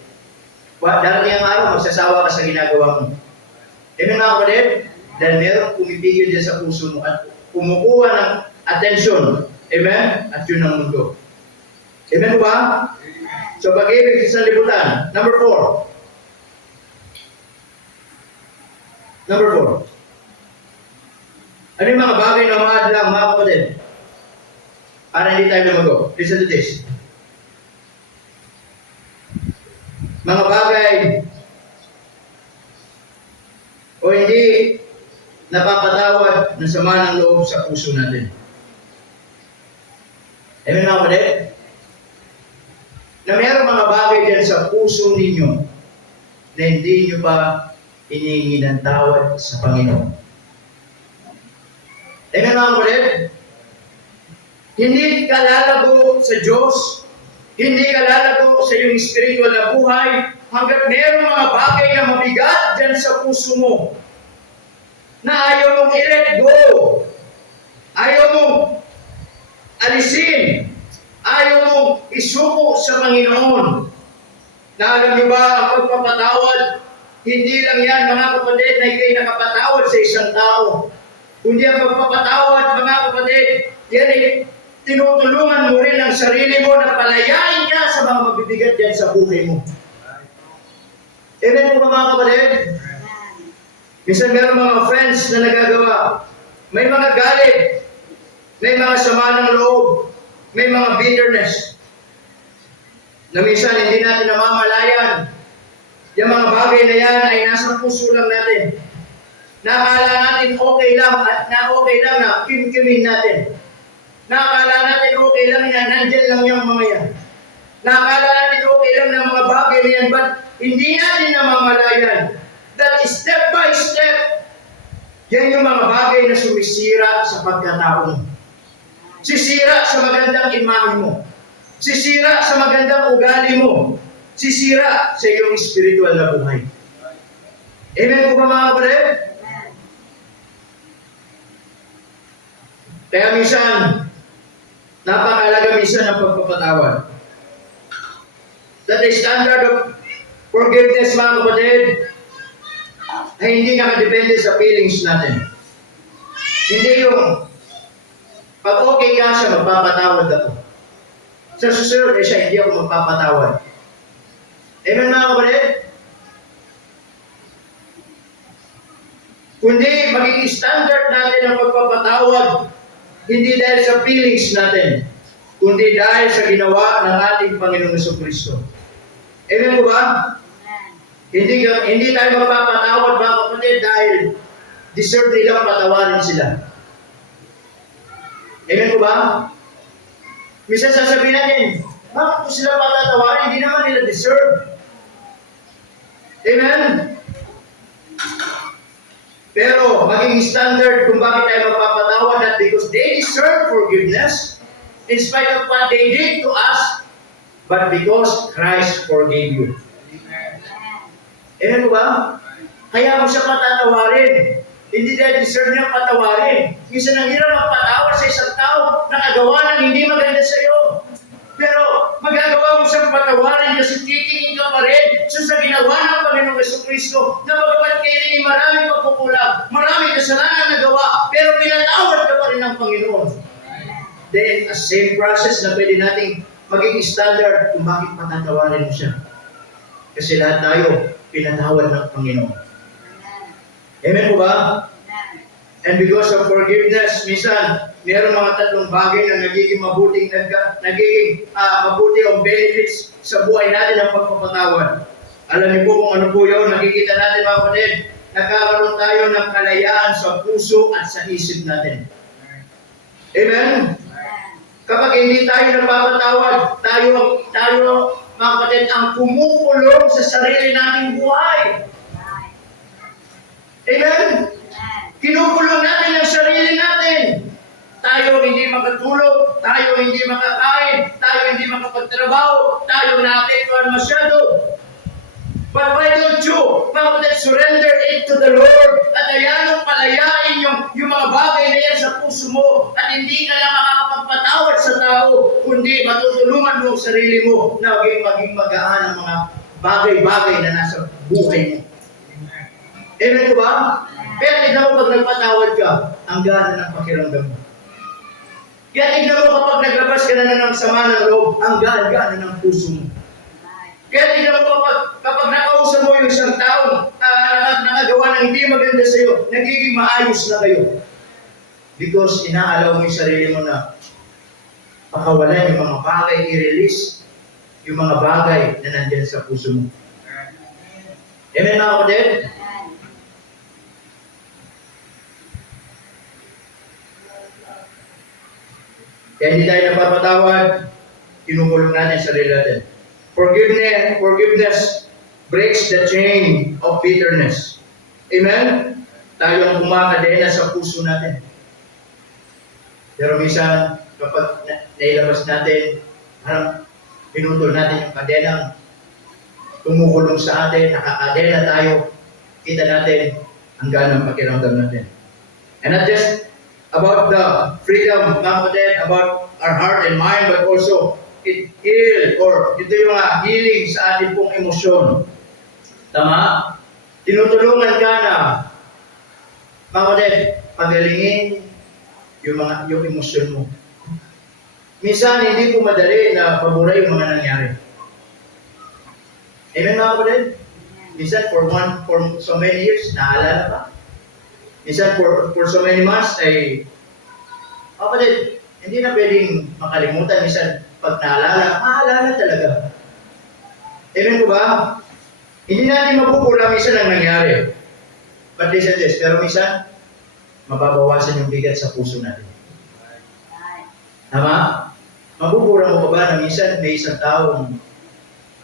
Darating ang araw, magsasawa ka sa ginagawa mo. Amen mga kapatid? Dahil merong pumipigil dyan sa puso mo at kumukuha ng atensyon. Amen? At yun ang mundo. Amen ba? So pag-ibig sa libutan. Number 4. Ano yung mga bagay na maadlang mga kapatid? Para hindi tayo lumago. Listen to this. Mga bagay o hindi napapatawad ng sama ng loob sa puso natin. Amen mga kapatid? Na mayroong mga bagay dyan sa puso ninyo na hindi nyo pa hinihingi ng tawad sa Panginoon. Amen mga kapatid? Hindi ka lalago sa Diyos, hindi ka lalago sa iyong spiritual na buhay hanggat mayroong mga bagay na mabigat dyan sa puso mo na ayaw mong i-let go, ayaw mong alisin, ayaw mong isuko sa Panginoon. Na alam niyo ba, ang pagpapatawad, hindi lang yan mga kapatid na ikay nakapatawad sa isang tao. Kundi ang pagpapatawad mga kapatid, yan ay tinutulungan mo rin ang sarili mo na palayain ka sa mga mabibigat yan sa buhay mo. Amen po ba mga kapatid? Minsan meron mga friends na nagagawa. May mga galit, may mga sama ng loob, may mga bitterness na minsan hindi natin namamalayan. Yung mga bagay na yan ay nasa puso lang natin. Nakakala natin okay lang at okay lang na kim-kimin natin. Nakakala natin okay lang yan, nandyan lang yung mga yan. Nakakala natin okay lang na mga bagay na yan, but hindi natin namamalayan that step by step, yan yung mga bagay na sumisira sa pagkatao mo. Sisira sa magandang imahe mo. Sisira sa magandang ugali mo. Sisira sa iyong spiritual na buhay. Amen po ba mga kapatid? Kaya minsan, napakalaga minsan ang pagpapatawad. That the standard of forgiveness mga kapatid ay hindi nakadepende sa feelings natin. Hindi yung pag okay ka siya, magpapatawad ako. Sa susunod siya, hindi ako magpapatawad. Amen mga kapatid? Kundi maging standard natin ang pagpapatawad, hindi dahil sa feelings natin, kundi dahil sa ginawa ng ating Panginoong Jesucristo. Amen po ba? Hindi tayo magpapatawad mga kapatid dahil deserve nilang patawarin sila. Amen po ba? Minsan sasabihin natin, bakit po sila patatawarin? Hindi naman nila deserve. Amen? Pero maging standard kung bakit tayo magpapatawad, not because they deserve forgiveness in spite of what they did to us, but because Christ forgave you. Amen po ba? Kaya mo siya patatawarin. Hindi dahil deserve niya patawarin. Minsan ang hirap magpatawad sa isang tao na kagawa ng hindi maganda sa iyo. Pero magagawa mo siyang patawarin kasi titingin ka pa rin sa ginawa ng Panginoong Jesucristo na bagamat kayo rin maraming pagkukulang, maraming kasalanan na gawa, pero pinatawad ka pa rin ng Panginoon. Then, a same process na pwede nating maging standard kung bakit patatawarin mo siya. Kasi lahat tayo, pinatawad ng Panginoon. Amen po ba? And because of forgiveness, minsan, mayroong mga tatlong bagay na nagiging mabuti ang benefits sa buhay natin ng pagpapatawad. Alam niyo po kung ano po yun, nakikita natin mga kapatid, nagkakaroon tayo ng kalayaan sa puso at sa isip natin. Amen? Kapag hindi tayo nagpapatawad, tayo mga kapatid, ang kumukulong sa sarili nating buhay. Amen? Kinukulong natin ang sarili natin. Tayo hindi makatulog, tayo hindi makakain, tayo hindi makapagtrabaho, tayo naapektuhan masyado. But why don't you, mga kapatid, surrender it to the Lord at ayan palayain yung mga bagay na yan sa puso mo at hindi ka lang makakapagpatawad sa tao, kundi matutulungan mo ang sarili mo na maging magaan ang mga bagay-bagay na nasa buhay mo. Amen ko ba? Kaya tignan mo pag nagpatawad ka, ang gana ng pakiramdam mo. Kaya tignan mo kapag naglabas ka na ng sama ng loob, ang gana ng puso mo. Kaya tignan mo kapag nakausap mo yung isang taong nakagawa ng hindi maganda sa iyo, nagiging maayos na kayo. Because inaalaw mo yung sarili mo na pakawalan yung mga bagay, i-release yung mga bagay na nandyan sa puso mo. Amen mga kapatid? Kaya hindi tayo napapatawad, kinukulong natin sa sarili natin. Forgiveness breaks the chain of bitterness. Amen? Tayo ang kumakadena sa puso natin. Pero minsan, kapag nailabas natin, parang pinutol natin yung kadenang tumukulong sa atin, nakakadena tayo, kita natin ang ganang pakiramdam natin. And not just about the freedom, mga kapatid, about our heart and mind, but also it heal, or ito yung healing sa ating pong emosyon. Tama? Tinutulungan ka na, mga kapatid, pagalingin yung emosyon mo. Minsan, hindi po madali na pabura yung mga nangyari. Amen, mga kapatid? Minsan, for so many years, naalala pa. Minsan, for so many months, ay, kapatid, hindi na pwedeng makalimutan. Minsan, pag maalala talaga. Amen po ba? Hindi natin mapupura minsan ang nangyari. But listen this, pero minsan, mababawasan yung bigat sa puso natin. Tama? Mapupura mo pa ba na minsan may isang taong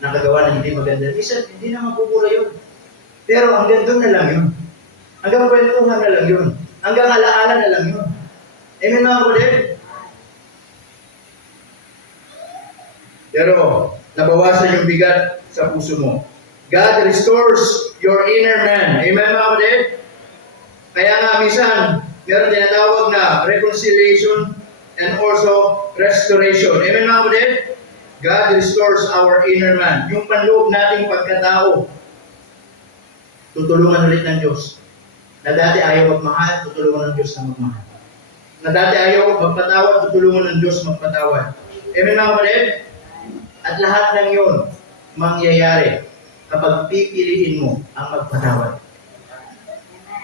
nakagawa ng hindi maganda? Minsan, hindi na mapupura yun. Pero hanggang doon na lang yun. Hanggang kwentuhan na lang yun. Hanggang alaala na lang yun. Amen mga kapatid? Pero, nabawasan yung bigat sa puso mo. God restores your inner man. Amen mga kapatid? Kaya nga minsan, meron tinatawag na reconciliation and also restoration. Amen mga kapatid? God restores our inner man. Yung panloob nating pagkatao, tutulungan ulit ng Diyos. Na dati ayaw magmahal, tutulungan ng Diyos na magmahal. Na dati ayaw magpatawad, tutulungan ng Diyos magpatawad. Amen mga kapatid? At lahat ng yun, mangyayari kapag pipiliin mo ang magpatawad.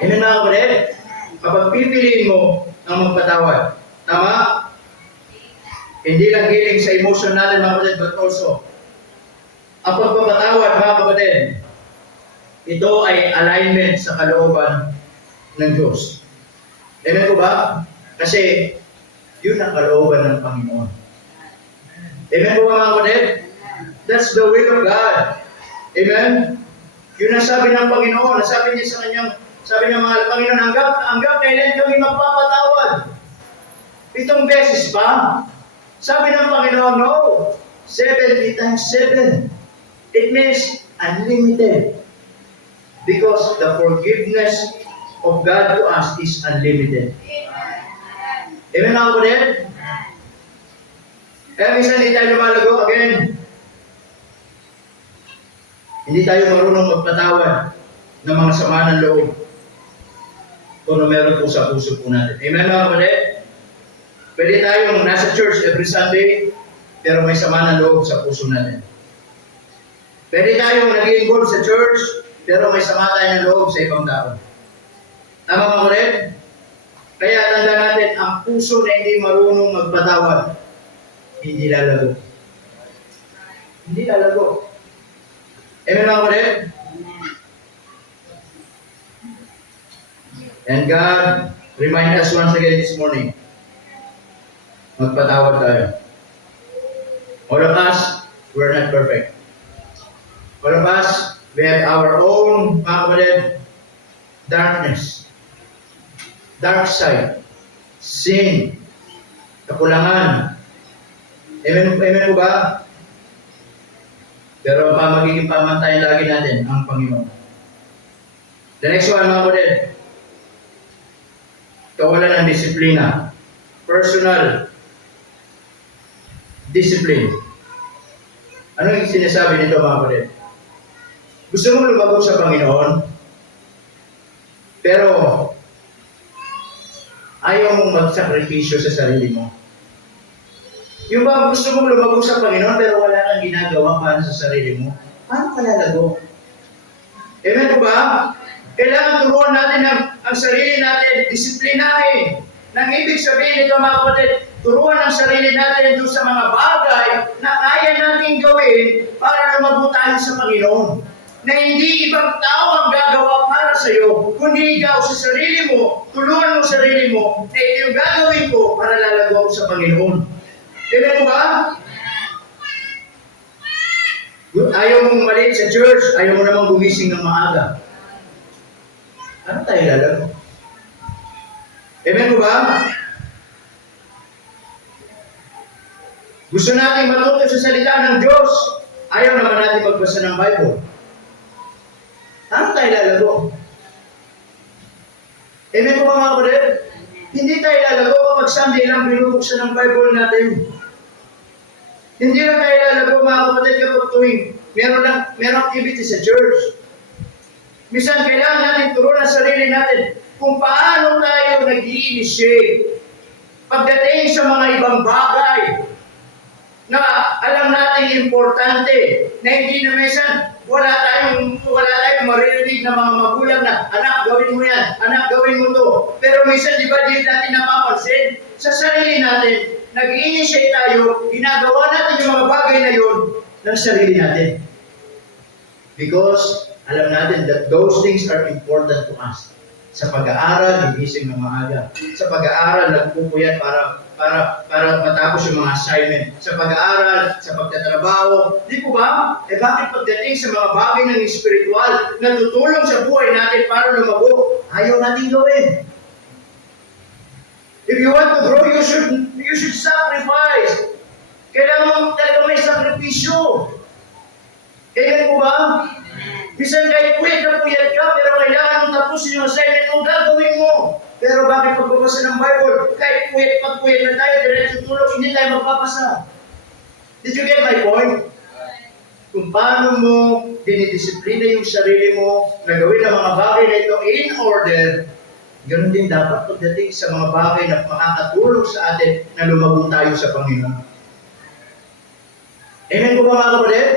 Amen mga kapatid? Kapag pipiliin mo ang magpatawad. Tama? Hindi lang healing sa emotion natin mga kapatid, but also, ang pagpapatawad mga kapatid, ito ay alignment sa kalooban ng Diyos. Amen ko ba? Kasi, yun ang kalooban ng Panginoon. Amen po mga kapatid? That's the will of God. Amen? Yun ang sabi ng Panginoon. Nasabi niya sa kanyang, sabi ng mga Panginoon, hanggang kailan kami magpapatawad? 7 beses pa? Sabi ng Panginoon, no. 70 times 7. It means unlimited. Because the forgiveness of God to us is unlimited. Amen mga kapatid? Kaya minsan hindi tayo lumalago again. Hindi tayo marunong magpatawad ng mga sama ng loob kung meron po sa puso po natin. Amen mga kapatid? Pwede tayong nasa church every Sunday, pero may sama ng loob sa puso natin. Pwede tayong nag-involve sa church, pero may sama tayo ng loob sa ibang tao. Tama ba ko rin? Kaya tanda natin, ang puso na hindi marunong magpatawad, hindi lalago. Hindi lalago. Amen ba ko rin? And God remind us once again this morning, magpatawad tayo. All of us, we're not perfect. All of us, we have our own, mga kapatid, darkness, dark side, sin, kakulangan. Amen po ba? Pero magiging pamantayan lagi natin ang Panginoon. The next one, mga kapatid, kawalan ng disiplina. Personal discipline. Ano yung sinasabi nito, mga kapatid? Gusto mo lumago sa Panginoon, pero ayaw mong magsakripisyo sa sarili mo. Yung ba gusto mong lumago sa Panginoon, pero wala kang ginagawa para sa sarili mo, paano ka lalago? Amen po ba? Kailangan turuan natin ang sarili natin, disiplinahin. Nang ibig sabihin nito, mga kapatid, turuan ang sarili natin doon sa mga bagay na kaya natin gawin para lumago tayo sa Panginoon. Na hindi ibang tao ang gagawa para sa iyo, kundi ikaw sa sarili mo, tulungan mo sarili mo, na ito yung gagawin ko para lalago ako sa Panginoon. Amen po ba? Ayaw mong maliit sa church, ayaw mo namang gumising ng maaga. Ano tayo lalago? Amen po ba? Gusto natin matuto sa salita ng Diyos, ayaw naman natin magbasa ng Bible. Ano tayo lalago? Amen po ba, mga kapatid? Hindi tayo lalago kapag Sunday lang binubuksan ng Bible natin. Hindi lang tayo lalago, mga kapatid, kapag tuwing meron activity sa church. Minsan kailangan natin turuan ang sarili natin kung paano tayo nag-i-initiate pagdating sa mga ibang bagay na alam natin importante, na hindi na minsan wala tayong maririnig na mga magulang na, anak, gawin mo yan, anak, gawin mo to. Pero minsan, di ba, di natin napapansin sa sarili natin, nag-i-initiate tayo, ginagawa natin yung mga bagay na yun ng sarili natin. Because alam natin that those things are important to us. Sa pag-aaral, gigising ng maaga. Sa pag-aaral, nagpupuyat para matapos yung mga assignment. Sa pag-aaral, sa pagtatrabaho. Di po ba? Bakit pagdating sa mga bagay ng espiritual na tutulong sa buhay natin para lumago, ayaw natin gawin. If you want to grow, you should sacrifice. Kailangan mo talaga may sakripisyo. Kailan po ba? Bisan kahit puyat ka, pero kailangan mong tapusin yung assignment mo, gagawin mo. Pero bakit pagbabasa ng Bible, kahit puyat na tayo, diretso tulog, hindi tayo magpapasa. Did you get my point? Kung paano mo dinidisiplina yung sarili mo, na gawin ang mga bagay na ito in order, ganun din dapat pagdating sa mga bagay na makakatulong sa atin na lumago tayo sa Panginoon. Amen po ba, mga kapatid?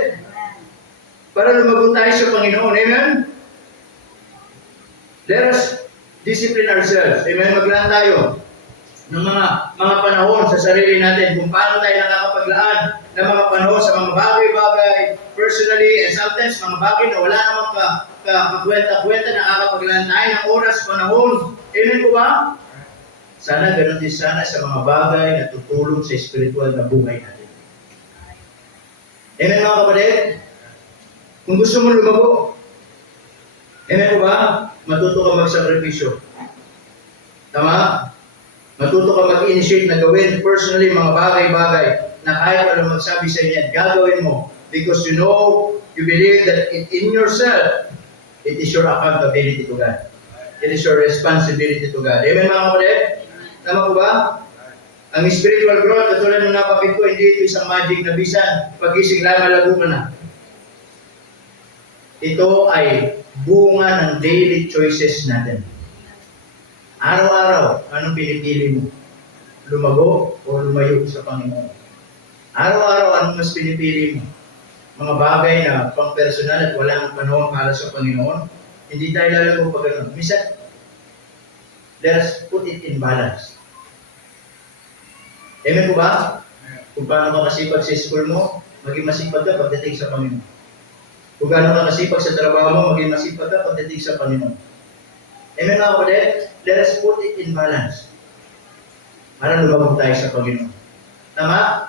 Para lumago tayo sa Panginoon. Amen? Let us discipline ourselves. Amen? Maglaan tayo ng mga panahon sa sarili natin kung paano tayo nakakapaglaan ng mga panahon sa mga bagay-bagay personally and sometimes mga bagay na wala namang kakwenta-kwenta, nakakapaglaan tayo ng oras, panahon. Amen po ba? Sana ganun din sana sa mga bagay na tutulong sa spiritual na buhay natin. Amen, mga kapatid? Kung gusto mo lumago, amen po ba? Matuto ka magsakripisyo. Tama? Matuto ka mag-initiate na gawin personally mga bagay-bagay na kahit walang magsabi sa inyo, gagawin mo. Because you know, you believe that in yourself, it is your accountability to God. It is your responsibility to God. Amen, mga kapatid? Tama po ba? Ang spiritual growth, katulad ng napapit ko, hindi ito isang magic na bisan. Pag-ising lang, malago ka na. Ito ay bunga ng daily choices natin. Araw-araw, anong pinipili mo? Lumago o lumayo sa Panginoon? Araw-araw, ano mas pinipili mo? Mga bagay na pang-personal at wala nang panahon para sa Panginoon? Hindi tayo lalago pag ganun. Minsan, let us put it in balance. Amen po ba? Kung paano ka masipag sa school mo, maging masipag ka pagdating sa Panginoon. Kung gaano ka masipag sa trabaho mo, maging masipag ka pagdating sa Panginoon. Amen mga kapatid? Let us put it in balance. Para lumabog tayo sa Panginoon. Tama?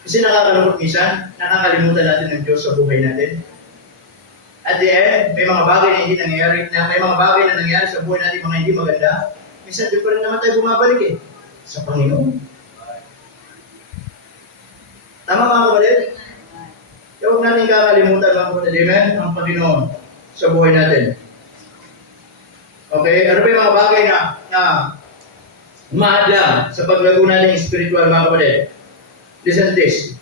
Kasi nakakalungkot minsan, nakakalimutan natin ng Diyos sa buhay natin. At the end, may mga bagay na hindi nangyayari, may mga bagay na nangyayari sa buhay natin, mga hindi maganda. Minsan, di pa rin naman tayo bumabalik sa Panginoon. Tama mga kapatid? Kaya huwag natin kakalimutan mga kapatid, amen, ang Panginoon sa buhay natin. Okay? Ano ba yung mga bagay na umaadlang sa paglago natin spiritual mga kapatid? Listen to this.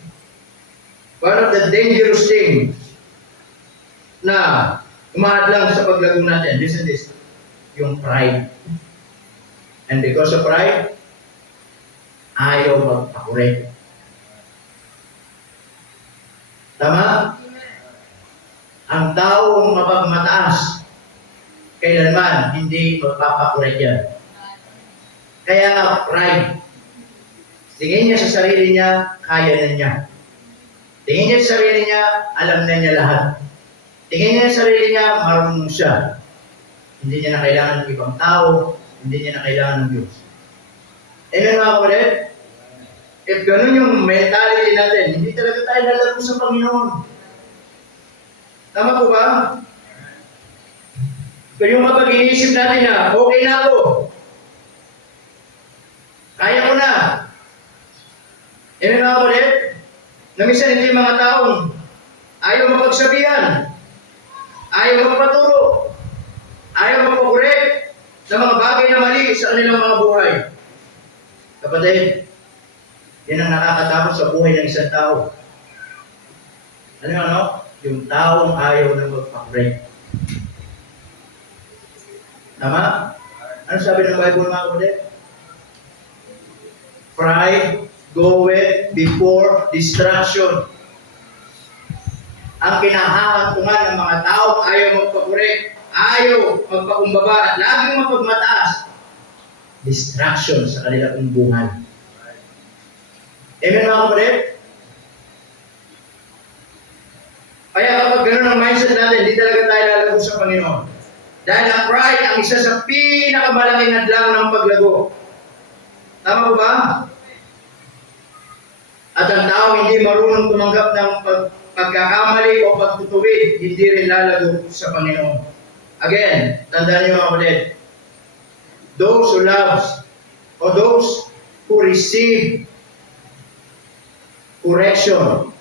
One of the dangerous things na umaadlang sa paglago natin, listen to this, yung pride. And because of pride, ayaw magpakorek. Tama? Ang taong mapagmataas, kailanman hindi magpapakorek yan. Kaya nga pride. Tingin niya sa sarili niya, kaya na niya. Tingin niya sa sarili niya, alam na niya lahat. Tingin niya sa sarili niya, marunong siya. Hindi niya na kailangan ng ibang tao, hindi niya na kailangan ng Diyos. Amen mga kapatid? If ganun yung mentality natin, hindi talaga tayo lalago sa Panginoon. Tama po ba? Kaya yung mapag-iisip natin na, okay na ako. Kaya ko na. Amen mga kapatid? Na minsan hindi mga taong ayaw mapagsabihan, ayaw magpaturo, ayaw magpakorek ng mga bagay na mali sa kanilang mga buhay. Kapatid, yan ang nakakatakot sa buhay ng isang tao. Ano? Yung taong ayaw na magpakorek. Tama? Ano sabi ng Bible mga kapatid? Pride goeth before destruction. Ang kinahahantungan ng mga tao ayaw magpakorek, ayaw magpakumbaba at laging mapagmataas. Distraction sa kanilang buhay. Amen mga kapatid? Kaya kapag gano'n ang mindset natin, hindi talaga tayo lalago sa Panginoon. Dahil ang pride ang isa sa pinakamalaking hadlang ng paglago. Tama po ba? At ang tao hindi marunong tumanggap ng pagkakamali o pagtutuwid, hindi rin lalago sa Panginoon. Again, tandaan niyo mga kapatid, those who loves or those who receive correction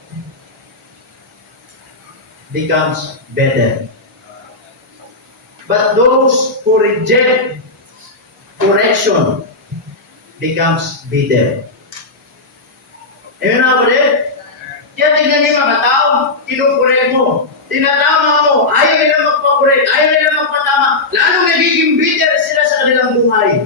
becomes better. But those who reject correction becomes bitter. Amen na kapatid? Kaya tignan niyo mga tao, kinukorek mo. Tinatama mo, ayaw nila magpakorek, ayaw nila magpatama. Lalong nagiging bitter sila sa kanilang buhay.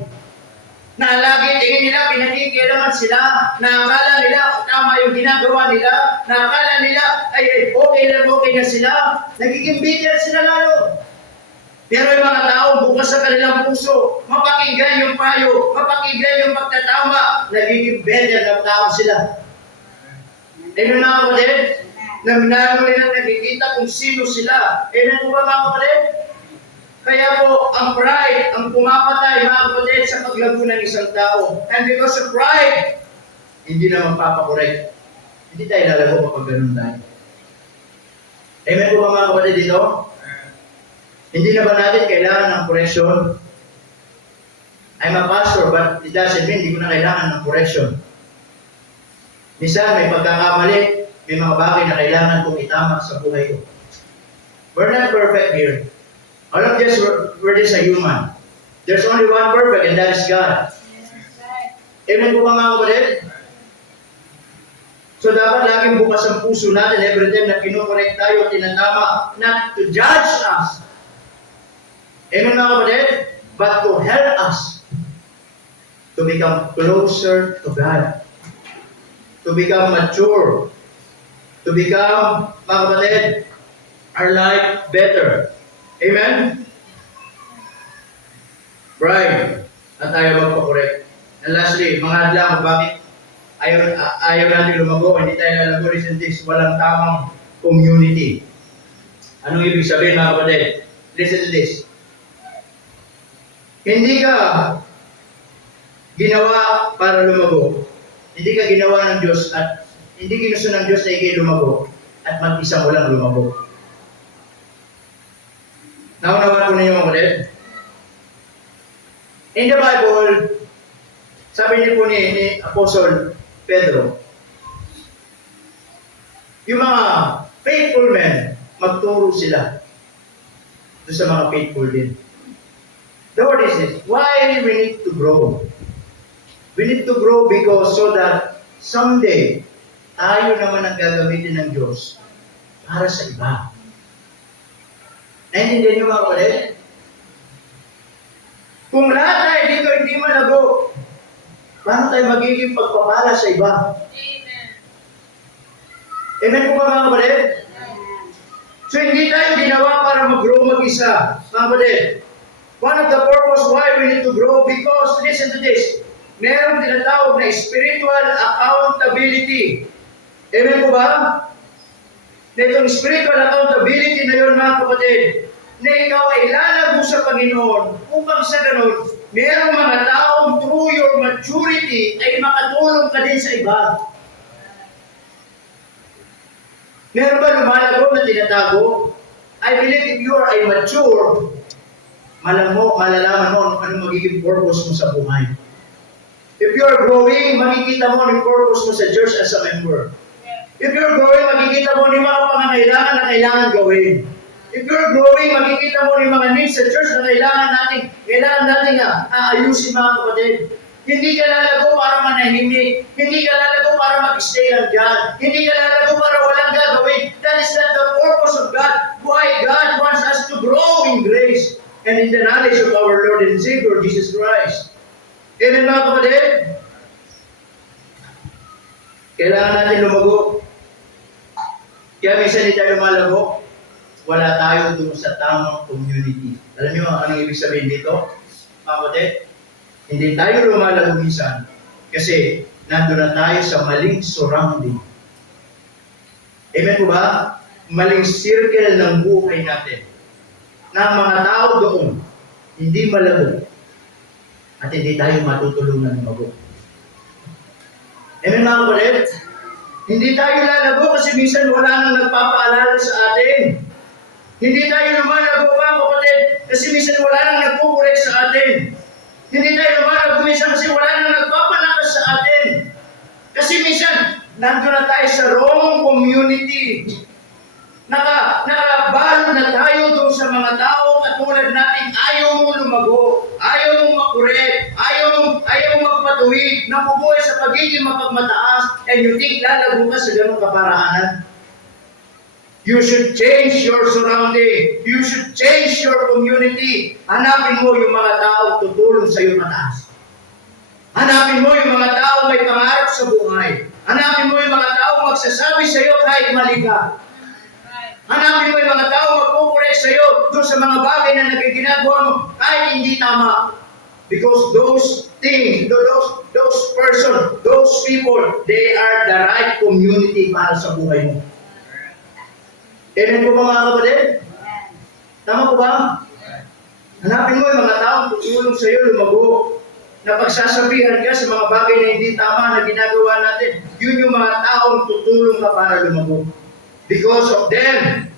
Na lagi tingin nila, pinakikialaman sila, na akala nila tama yung ginagawa nila, na akala nila ay okay na sila. Nagiging bitter sila lalo. Pero yung mga tao, bukas sa kanilang puso, mapakinggan yung payo, mapakinggan yung pagtatama, nagiging better na tao sila. Amen mga kapatid? Na nila nakikita kung sino sila. Amen po ba mga kapatid? Kaya po, ang pride, ang pumapatay mga kapatid sa paglago ng isang tao. And because of pride, hindi na magpapakorek. Hindi tayo lalago kapag ganun tayo. Amen po ba mga kapatid dito? Hindi na ba natin kailangan ng correction? I'm a pastor, but it doesn't mean hindi ko na kailangan ng correction. Minsan may pagkakamali, may mga bagay na kailangan kong itama sa buhay ko. We're not perfect here. All of this, we're just a human. There's only one perfect, and that is God. Amen po ba mga kapatid? So dapat laging bukas ang puso natin every time na kinokorek tayo, tinatama, not to judge us. Amen mga kapatid? But to help us to become closer to God. to become mature, to become, mga kapatid, our life better. Amen? Pride at ayaw magpakorek. And lastly, mga adlang, bakit ayaw natin lumago, hindi tayo lalago, listen this, walang tamang community. Anong ibig sabihin, mga kapatid? Listen to this. Hindi ka ginawa para lumago. Hindi ka ginawa ng Diyos at hindi ginusto ng Diyos na ikay lumago at mag-isa mo lang lumago. Naunawan ko ninyo, mga kapatid. In the Bible, sabi niyo po ni Apostle Pedro, yung mga faithful men, magturo sila doon sa mga faithful din. The word is this, why we need to grow? We need to grow because so that someday, tayo naman ang gagamitin ng Diyos para sa iba. Naintindihan niyo, mga kapatid? Kung lahat tayo dito hindi malago, paano tayo magiging pagpapala sa iba? Amen. Amen po ba, mga kapatid? So hindi tayo ginawa para mag-grow mag-isa, mga kapatid. One of the purpose why we need to grow because, listen to this, meron tinatawag na spiritual accountability. Amen po ba? Na itong spiritual accountability na yun, mga kapatid, na ikaw ay lalago sa Panginoon upang sa ganun, merong mga taong through your maturity ay makatulong ka din sa iba. Meron ba lumalago na tinatago? I believe if you are a mature, malalaman mo ano magiging purpose mo sa buhay. If you are growing, makikita mo ang purpose mo sa church as a member. If you're growing, makikita mo yung mga pangangailangan na kailangan gawin. If you're growing, makikita mo yung mga needs sa church na kailangan natin ayusin, mga kapatid. Hindi ka lalago para manahimik. Hindi ka lalago para mag-stay lang dyan. Hindi ka lalago para walang gagawin. That is not the purpose of God. Why God wants us to grow in grace and in the knowledge of our Lord and Savior, Jesus Christ. Amen, mga kapatid? Kailangan natin lumago. Kaya minsan hindi tayo lumalago, wala tayo doon sa tamang community. Alam niyo anong ibig sabihin dito? Mga kapatid, hindi tayo lumalago minsan kasi nandun na tayo sa maling surrounding. Amen po ba? Maling circle ng buhay natin. Na ang mga tao doon, hindi malago at hindi tayo matutulungan lumago. Amen, mga kapatid? Hindi tayo lalago kasi minsan wala nang nagpapaalala sa atin. Hindi tayo lumalago, mga kapatid, kasi minsan wala nang nagpukorek sa atin. Hindi tayo lumalago minsan kasi wala nang nagpapalakas sa atin. Kasi minsan, nandun na tayo sa wrong community. Nakabalot na tayo doon sa mga tao katulad natin, ayaw mong lumago, ayaw mong makorek, ayaw mong magpatuwid, nabubuhay sa pagiging mapagmataas, and you think lalago ka sa ganong kaparaanan. You should change your surrounding. You should change your community. Hanapin mo yung mga tao tutulong sa iyo mataas. Hanapin mo yung mga tao may pangarap sa buhay. Hanapin mo yung mga tao magsasabi sa iyo kahit mali ka. Hanapin mo yung mga tao magpukorek sa iyo doon sa mga bagay na nagkiginagawa mo kahit hindi tama. Because those things, those person, those people, they are the right community para sa buhay mo. Amen po ba, mga kapatid? Tama po ba? Hanapin mo yung mga taong tutulong sa iyo lumago. Na pagsasabihan ka sa mga bagay na hindi tama na ginagawa natin, yun yung mga taong tutulong ka para lumago. Because of them,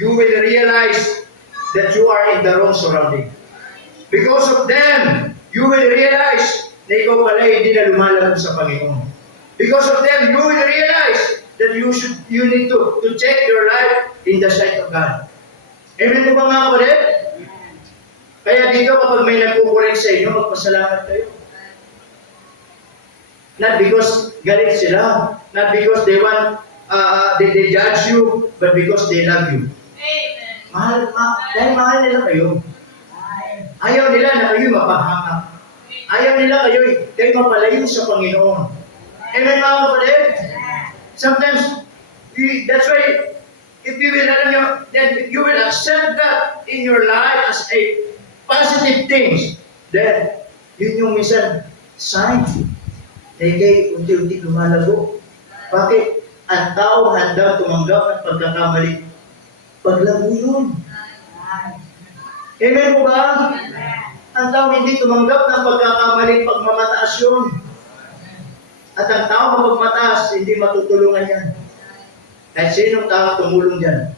you will realize that you are in the wrong surrounding. Because of them, you will realize na ikaw pala hindi na lumalago sa Panginoon. Because of them, you will realize that you need to check your life in the sight of God. Amen po ba, mga kapatid? Kaya dito kapag may nagkukorek sa inyo, magpasalamat kayo. Not because galit sila, not because they want they judge you, but because they love you. Amen. Dahil mahal nila kayo. Ayaw nila na kayo mapahamak. Ayaw nila kayo mapalayo sa Panginoon. Amen mga kapatid? Sometimes, that's why, if you will, alam nyo, then if you will accept that in your life as a positive things, then, yun yung minsan, sign. Kaya unti-unti lumalago. Bakit? Ang tao handang tumanggap at pagkakamali. Paglago yun. Amen po ba? Ang tao hindi tumanggap ng pagkakamali, pagmamataas yun. At ang tao mapagmataas, hindi matutulungan yan. Kahit sinong tao tumulong dyan,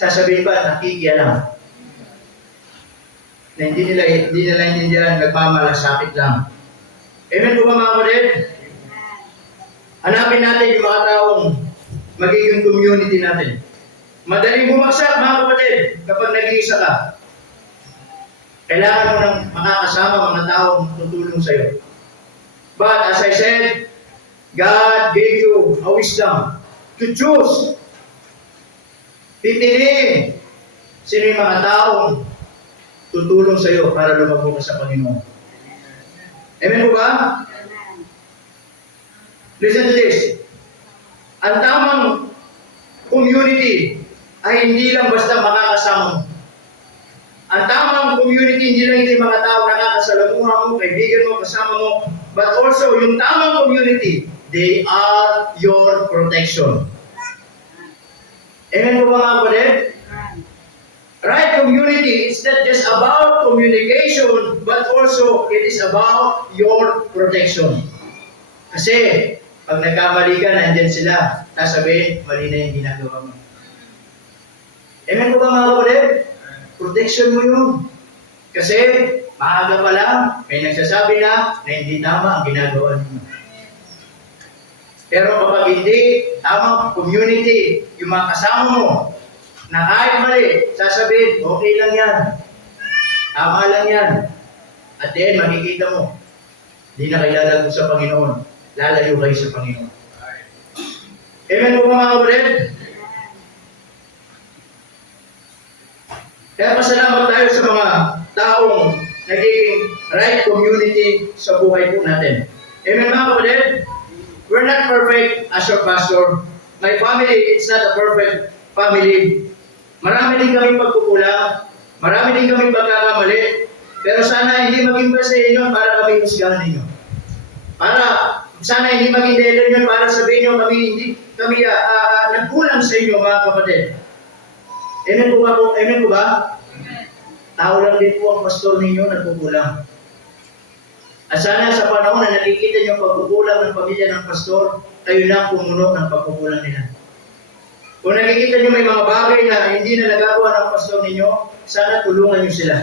sasabihin ba, nakikialam. Na hindi nila intindihan, nagmamalasakit lang. Amen po ba mga kapatid? Hanapin natin yung mga taong magiging community natin. Madaling bumagsak mga kapatid kapag nag-iisa ka. Kailangan mo ng makakasama mga taong tutulong sa iyo. But as I said, God gave you a wisdom to choose. Pipiliin sino yung mga taong tutulong sa iyo para lumago ka sa Panginoon. Amen po ba? Listen to this. Ang tamang community ay hindi lang basta makakasama mo. Ang tamang community, hindi lang yung mga tao nakakasalamuha mo, kaibigan mo, kasama mo, but also yung tamang community, they are your protection. Amen po ba mga kapatid? Right community is not just about communication, but also it is about your protection. Kasi, pag nagkamali ka, nandyan sila. Sasabihin, mali na yung ginagawa mo. Amen po ba mga kapatid? Protection mo yun. Kasi, maaga pa lang, may nagsasabi na hindi tama ang ginagawa niyo. Pero kapag hindi, tamang community, yung mga kasama mo, na kahit mali, sasabihin, okay lang yan. Tama lang yan. At then, makikita mo, hindi na kayo lalago sa Panginoon. Lalayo kayo sa Panginoon. Amen po mga kapatid? Kaya pasalamat tayo sa mga taong nagiging right community sa buhay po natin. Amen mga kapatid? We're not perfect as your pastor. My family is not a perfect family. Marami din kami pagkukulang. Marami din kami pagkakamali. Pero sana hindi maging basta inyo para kami husgahan ninyo. Sana hindi maging dahilan yun para sabihin nyo kami nagkulang sa inyo mga kapatid. Amen po ba po? Amen po ba? Tao lang din po ang pastor ninyo nagkukulang. At sana sa panahon na nakikita nyo pagkukulang ng pamilya ng pastor, kayo na pumuno ng pagkukulang nila. Kung nakikita nyo may mga bagay na hindi na nagagawa ng pastor ninyo, sana tulungan nyo sila.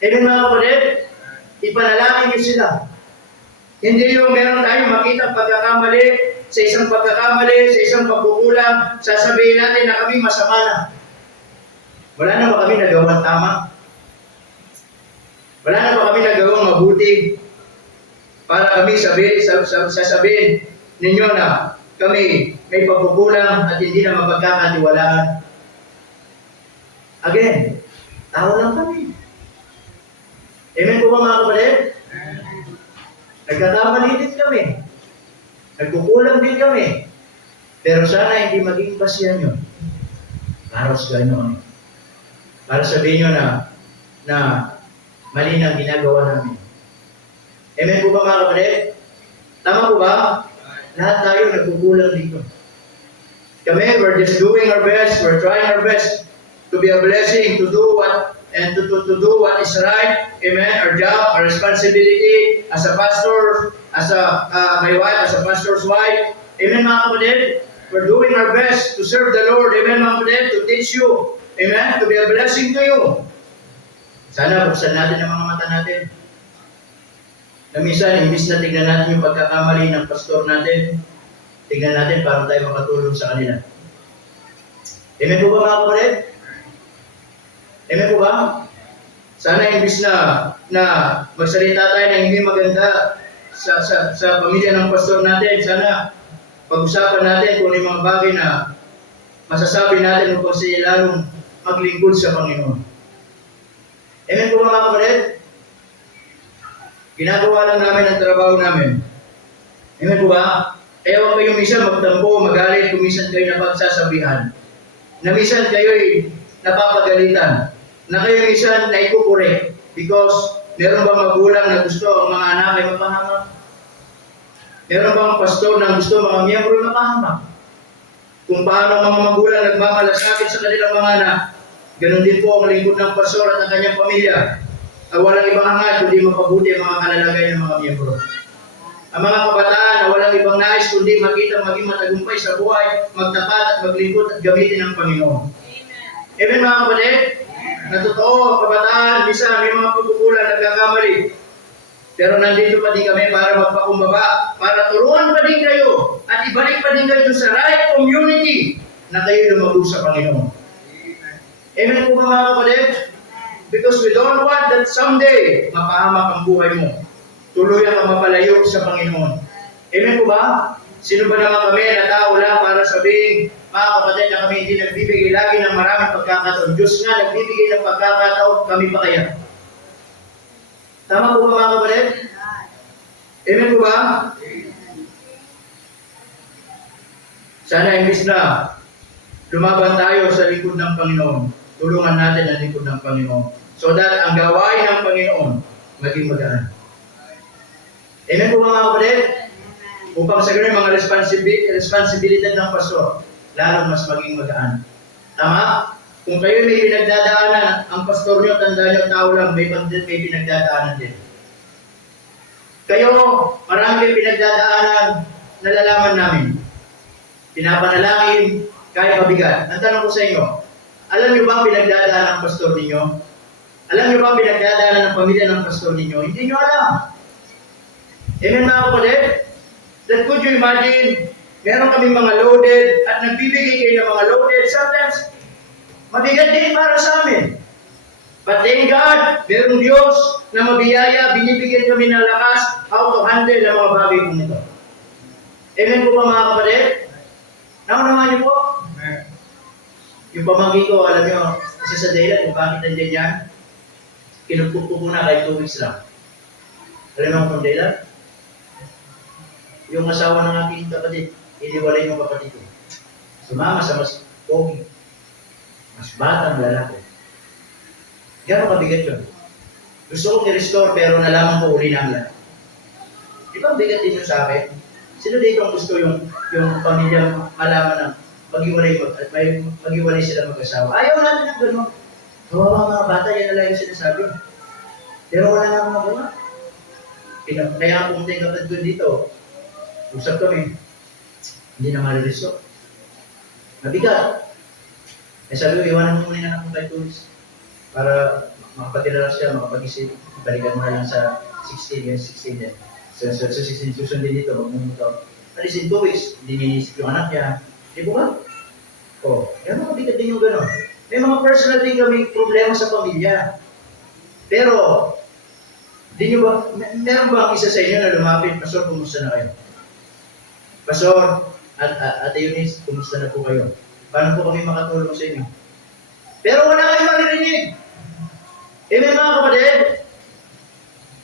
Amen mga kapatid? Ipanalangin nyo sila. Hindi yung meron tayong makita pagkakamali, sa isang pagkakamali, sa isang pagkukulang, sasabihin natin na kami masama na. Wala na ba kami nagawang tama? Wala na ba kami nagawang mabuti? Para kami sasabihin ninyo na kami may pagkukulang at hindi na mapagkakatiwalaan. Again, tao lang kami. Amen po ba mga kapatid? Nagkakamali din kami. Nagkukulang din kami. Pero sana hindi maging basihan yun. Para sa Ganoon. Para sabihin nyo na mali na ang ginagawa namin. Amen po ba mga kapatid? Tama po ba? Lahat tayo nagkukulang dito. Kami, we're just doing our best. We're trying our best to be a blessing, to do what what is right. Amen. Our job, our responsibility as a pastor, as my wife, as a pastor's wife. Amen mga kapatid. We're doing our best to serve the Lord. Amen mga kapatid. To teach you. Amen. To be a blessing to you. Sana buksan natin ang mga mata natin. Na minsan, imbis na tignan natin yung pagkakamali ng pastor natin, tignan natin para tayo makatulong sa kanila. Amen po ba mga kapatid? Amen po ba? Sana imbis na magsalita tayo na hindi maganda sa pamilya ng pastor natin, sana pag-usapan natin kung ano yung mga bagay na masasabi natin upang sila lalong maglingkod sa Panginoon. Amen po ba mga kapatid? Ginagawa lang namin ang trabaho namin. Amen po ba? Kaya huwag kayong minsan magtampo, magalit, kung minsan kayo napagsasabihan. Na minsan kayo'y napapagalitan. Na kayo minsan na ikukorek. Because meron bang magulang na gusto ang mga anak ay mapahamak? Meron bang pastor na gusto mga miyembro mapahamak? Kung paano ang mga magulang nagmamalasakit sa kanilang mga anak, ganun din po ang lingkod ng pastor at ang kanyang pamilya. Walang ibang hangad kundi mapabuti ang mga kalalagay ng mga miyembro. Ang mga kabataan na walang ibang nais kundi makita maging matagumpay sa buhay, magtapat at maglingkod at gamitin ng Panginoon. Amen mga kapatid? Na totoo, ang kabataan, minsan may mga pagkukulang, nagkakamali. Pero nandito pa din kami para magpakumbaba, para turuan pa din kayo at ibalik pa din kayo sa right community na kayo lumago sa Panginoon. Amen po ba mga kapatid? Because we don't want that someday mapahamak ang buhay mo. Tuluyan kang mapalayo sa Panginoon. Amen po ba? Sino ba naman kami na tao lang para sabihin, mga kapatid, na kami hindi nagbibigay lagi ng maraming pagkakataon. Diyos nga nagbibigay ng pagkakataon, kami pa kaya. Tama po ba mga kapatid? Amen po ba? Sana imbis na lumaban tayo sa likod ng Panginoon, tulungan natin ang likod ng Panginoon so that ang gawain ng Panginoon maging magaan. Amen po mga kapatid? Upang sa ganun mga responsibilidad ng pastor, lalo mas maging magaan. Tama? Kung kayo may pinagdadaanan, ang pastor nyo, tandaan nyo, tao lang, may pinagdadaanan din. Kayo, marami may pinagdadaanan, nalalaman namin. Pinapanalangin, kahit mabigat. Ang tanong ko sa inyo, alam nyo ba pinagdadaanan ng pastor ninyo? Alam nyo ba pinagdadaanan ng pamilya ng pastor ninyo? Hindi nyo alam. Amen mga kapatid? That could you imagine, meron kaming mga loaded at nagbibigay kayo ng mga loaded. Sometimes, mabigat din para sa amin. But thank God, merong Diyos na mabiyaya, binibigyan kami ng lakas how to handle ang mga bagay kong ito. Amen po ba mga kapatid? Naman niyo po? Yung pamangkin ko, alam niyo, isa sa dahilan kung bakit nandiyan yan, kinupok ko muna kahit 2 weeks lang. Alam mo kung dahilan? Yung asawa ng aking kapatid, iniwalay yung kapatid ko. Sumama sa mas pogi, mas batang lalaki. Gano'ng kabigat yun? Gusto kong i-restore pero nalaman ko uli na lang. Di ba bigat din yun sa akin? Sino dito ang gusto yung pamilya malaman na maghiwalay sila mag-asawa? Ayaw natin ng gano'n. Kawawa mga bata, yan na lang yung sinasabi. Pero wala na akong magawa. Kaya pumunta yung kapatid ko dito. Usap kami. Hindi na marireso. Mabigat. Eh sabi ko, iwanan mo muna yung anak mo kay Tulis. Para makapatira lang siya, makapag-isip. Balikan mo na lang sa 16 din. Sa 16 susundin dito, magmumuto. Alis in 2 weeks, hindi ninisip yung anak niya. Di ba ba? O, yan mga bigat din yung gano'n. May mga personal din kami problema sa pamilya. Pero, di nyo ba, meron ba ang isa sa inyo na lumapit, Pastor, kumusta na kayo? Pastor, Ate Eunice, kumusta na po kayo? Paano po kami makatulong sa inyo? Pero wala kayong maririnig. Amen mga kapatid?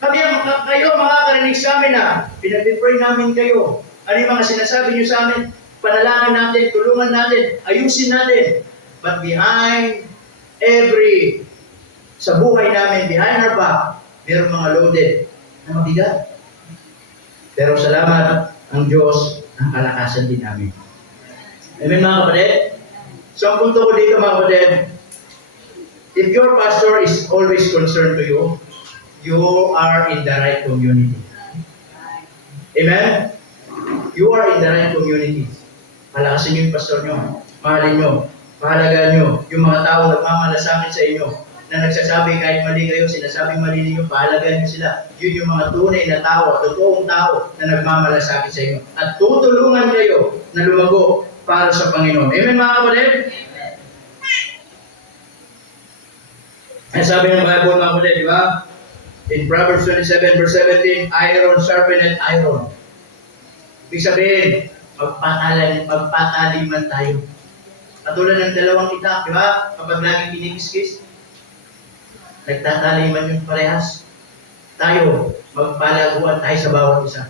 Kayo makakarinig sa amin na pinag-pray namin kayo. Ano yung mga sinasabi nyo sa amin? Panalangin natin, tulungan natin, ayusin natin. But behind sa buhay namin, behind our back, mayroong mga loaded na mabigat. Pero salamat ang Diyos ang kalakasan din namin. Amen mga kapatid? So ang punto ko dito mga kapatid, if your pastor is always concerned to you, you are in the right community. Amen? You are in the right community. Palakasin niyo yung pastor niyo, mahalin niyo, mahalagaan niyo, yung mga tao nagmamalasakit sa inyo, na nagsasabi kahit mali kayo, sinasabing mali ninyo, pahalagaan niyo sila. Yun yung mga tunay na tao, totoong tao na nagmamalasakit sa inyo. At tutulungan kayo na lumago para sa Panginoon. Amen mga kapatid? Ang sabi ng Bible mga kapatid, di ba? In Proverbs 27 verse 17, iron sharpened iron. Ibig sabihin, magpataliman tayo. Katulad ng dalawang itak, di ba? Kapag laging kinikiskis, nagtataliman yung parehas. Tayo, magpalaguan tayo sa bawat isa.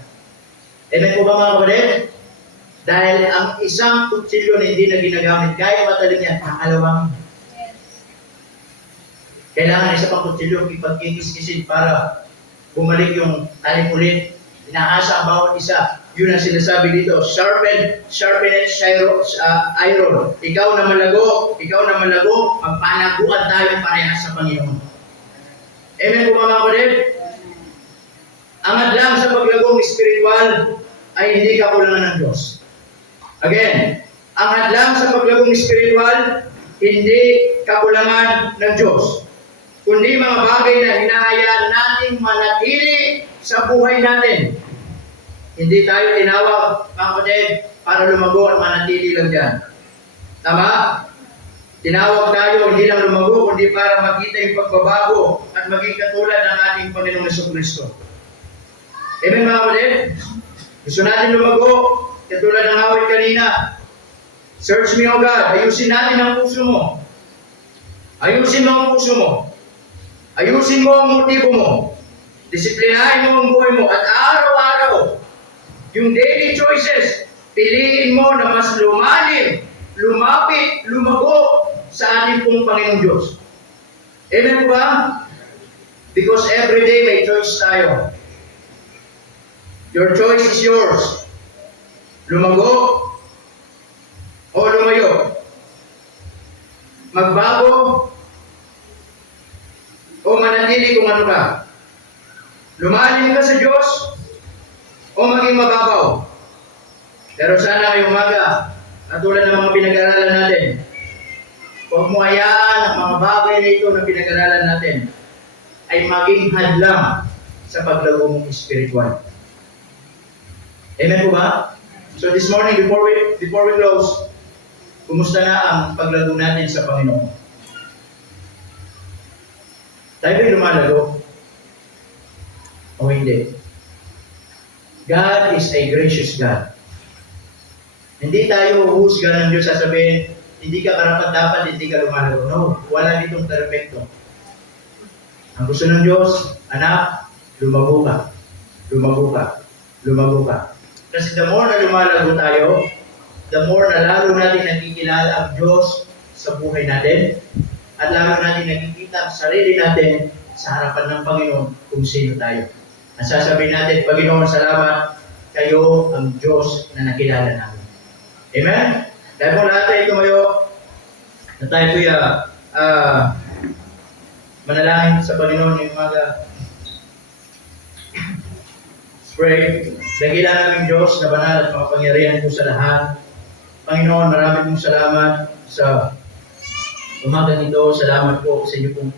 Amen po ba mga kapatid? Dahil ang isang kutsilyo na hindi na ginagamit, kaya matalim yan, kakalawang. Yes. Kailangan isa pang kutsilyo ipagkikis-kisin para bumalik yung talim ulit. Inaasa ang bawat isa. Yun ang sinasabi dito, sharpen iron. Ikaw na malago, magpanaguan tayo parehas sa Panginoon. Amen po mga kapatid? Ang hadlang sa paglagong spiritual ay hindi kakulangan ng Diyos. Again, ang hadlang sa paglagong spiritual, hindi kakulangan ng Diyos. Kundi mga bagay na hinahayaan nating manatili sa buhay natin. Hindi tayo tinawag, mga kapatid, para lumago at manatili lang dyan. Tama? Tinawag tayo hindi lang lumago, kundi para makita yung pagbabago at maging katulad ng ating Panginoong Jesucristo. Amen mga kapatid? Gusto natin lumago, katulad ng awit kanina. Search me, O God. Ayusin natin ang puso mo. Ayusin mo ang puso mo. Ayusin mo ang motibo mo. Disiplinahin mo ang buhay mo. At araw-araw, yung daily choices, piliin mo na mas lumalim, lumapit, lumago sa ating pong Panginoong Diyos. Amen po ba? Because every day may choice tayo. Your choice is yours. Lumago o lumayo. Magbago o manatili kung ano ka. Lumalim ka sa Diyos o maging mababaw. Pero sana ngayong umaga, katulad ng mga pinag-aralan natin, huwag mo hayaan ang mga bagay na ito na pinag-aralan natin ay maging hadlang sa paglago mong spiritual. Amen po ba? So this morning, before we close, kumusta na ang paglago natin sa Panginoon? Tayo ba'y lumalago? O hindi? God is a gracious God. Hindi tayo uhusga ng Diyos sasabihin, hindi ka karapat-dapat, hindi ka lumalago. No, wala ditong perfecto. Ang gusto ng Diyos, anak, lumago ka. Lumago ka. Lumago ka. Kasi the more na lumalago tayo, the more na lalo natin nakikilala ang Diyos sa buhay natin at lalo natin nakikita ang sarili natin sa harapan ng Panginoon kung sino tayo. Ang sasabihin natin, Panginoon, salamat, kayo ang Diyos na nakilala namin. Amen? Dahil po lahat tayo tumayo na tayo po'y manalangin sa Panginoon yung umaga. Pray. Dakilan namin Diyos na banal at makapangyarihan po sa lahat. Panginoon, marami pong salamat sa umaga nito. Salamat po sa inyo pong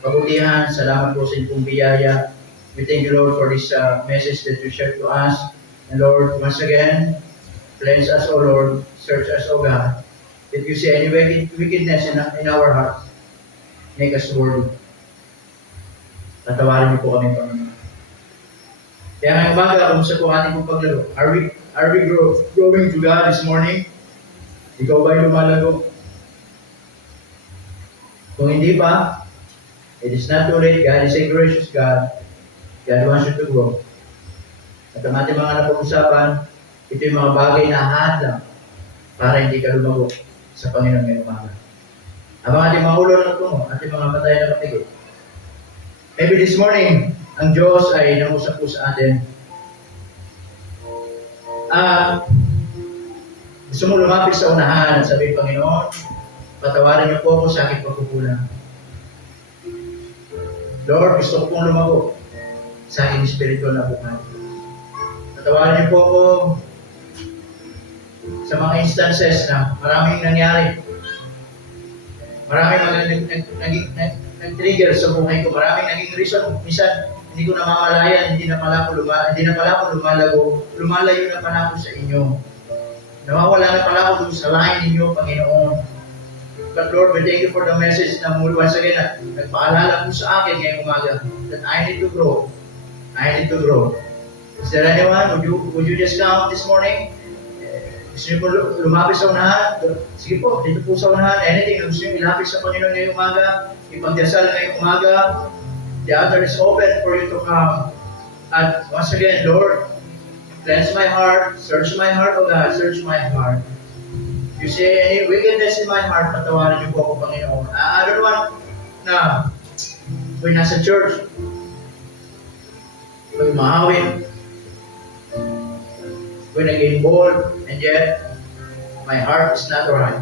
kabutihan. Salamat po sa inyo pong biyaya. We thank you, Lord, for this message that you shared to us. And Lord, once again, cleanse us, O Lord. Search us, O God. If you see any wickedness in our hearts, make us worthy. Tatawarin niyo po kami, Panginoon. Kaya ngayong umaga, kumusta po ating pong paglaro? Are we growing to God this morning? Ikaw ba'y lumalago? Kung hindi pa, it is not too late. God is a gracious God. God wants you to grow. At ang ating mga napag-usapan, ito yung mga bagay na hadlang para hindi ka lumago sa Panginoon ngayong umaga. Ang ating mga ulo na tungo, ating mga matay na kapigil. Maybe this morning, ang Diyos ay nangusap po sa atin. Gusto mo lumapit sa unahan at sabihin, Panginoon, patawarin niyo po ako sa aking pagkukulang. Lord, gusto ko pong lumago sa aking spiritual na buhay. Patawarin niyo po ako sa mga instances na maraming nangyari. Maraming nag-trigger sa buhay ko. Maraming naging reason. Minsan, hindi ko namamalayan, hindi na pala ako lumalago. Lumalayo na pala ako sa inyo. Nawawala na pala ako dun sa line ninyo, Panginoon. But Lord, we thank you for the message na once again, nagpaalala po sa akin ngayong umaga that I need to grow. I need to grow. Is there anyone? Would you just come this morning? Gusto niyo po lumapit sa unahan? Sige po, dito po sa unahan. Anything na gusto niyo ilapit sa Panginoon ngayong umaga, ipagdasal ngayong umaga, the altar is open for you to come. At once again, Lord, Cleanse my heart. Search my heart, O God. Search my heart. You say any wickedness in my heart, patawarin niyo po ako, Panginoon. I don't want na kung nasa church, kung mahawin, kung nag-involve, and yet, my heart is not right.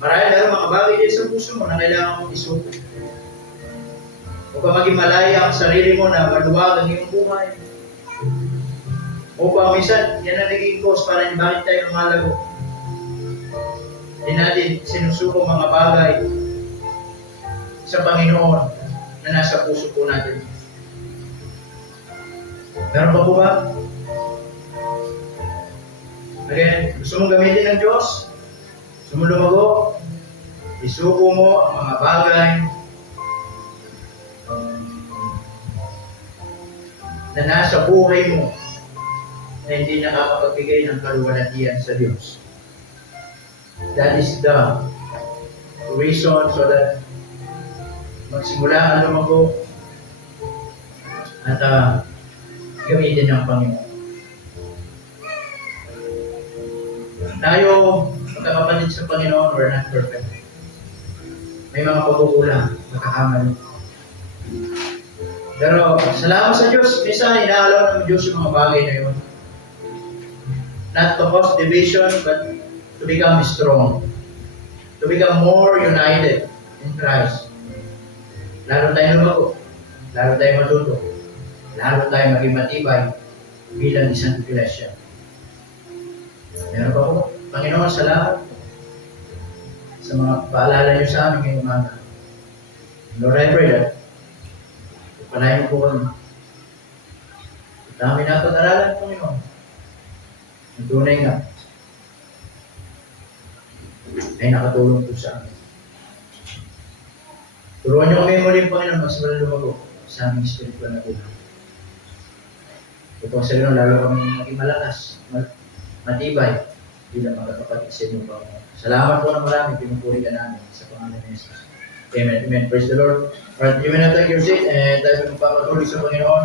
Marahil meron mga bagay din sa puso mo na kailangan mong isuko. O pa maging malaya ang sarili mo na maluwag ang iyong buhay. O pa minsan, yan ang naging cause para bakit tayo lumalago. Hindi natin sinusuko mga bagay sa Panginoon na nasa puso po natin. Meron pa po ba? Again, gusto mong gamitin ng Diyos? Gusto mong lumago? Isuko mo ang mga bagay na nasa buhay mo na hindi nakakapagbigay ng kaluwalhatian sa Diyos. That is the reason so that magsimula ang lumago at gamitin ng Panginoon. Tayo, magkakapatid sa Panginoon, we're not perfect. May mga pagkukulang, nakakamali. Pero salamat sa Diyos, minsan inaalaw ng Diyos yung mga bagay na yun. Not to cause division, but to become strong. To become more united in Christ. Lalo tayo lumago, lalo tayo matuto, lalo tayo maging matibay bilang isang iglesia. Meron pa po, Panginoon, salamat sa mga paalala niyo sa amin ngayong umaga. Lord, I pray that palayan mo po kami. Dami na pag-aralan, Panginoon. Ang tunay nga ay nakatulong po sa amin. Turuan niyo kami muli, Panginoon, magsimula lumago sa aming spiritual na buhay. Ito sa Panginoon, lalo kami maging malakas, matibay, bilang magkakapatid sa inyo, Panginoon. Salamat po na marami, pinupuri ka namin sa pangalan ni Jesus. Amen. Amen. Praise the Lord. Alright, you may not take your seat, and tayo magpapatuloy sa Panginoon.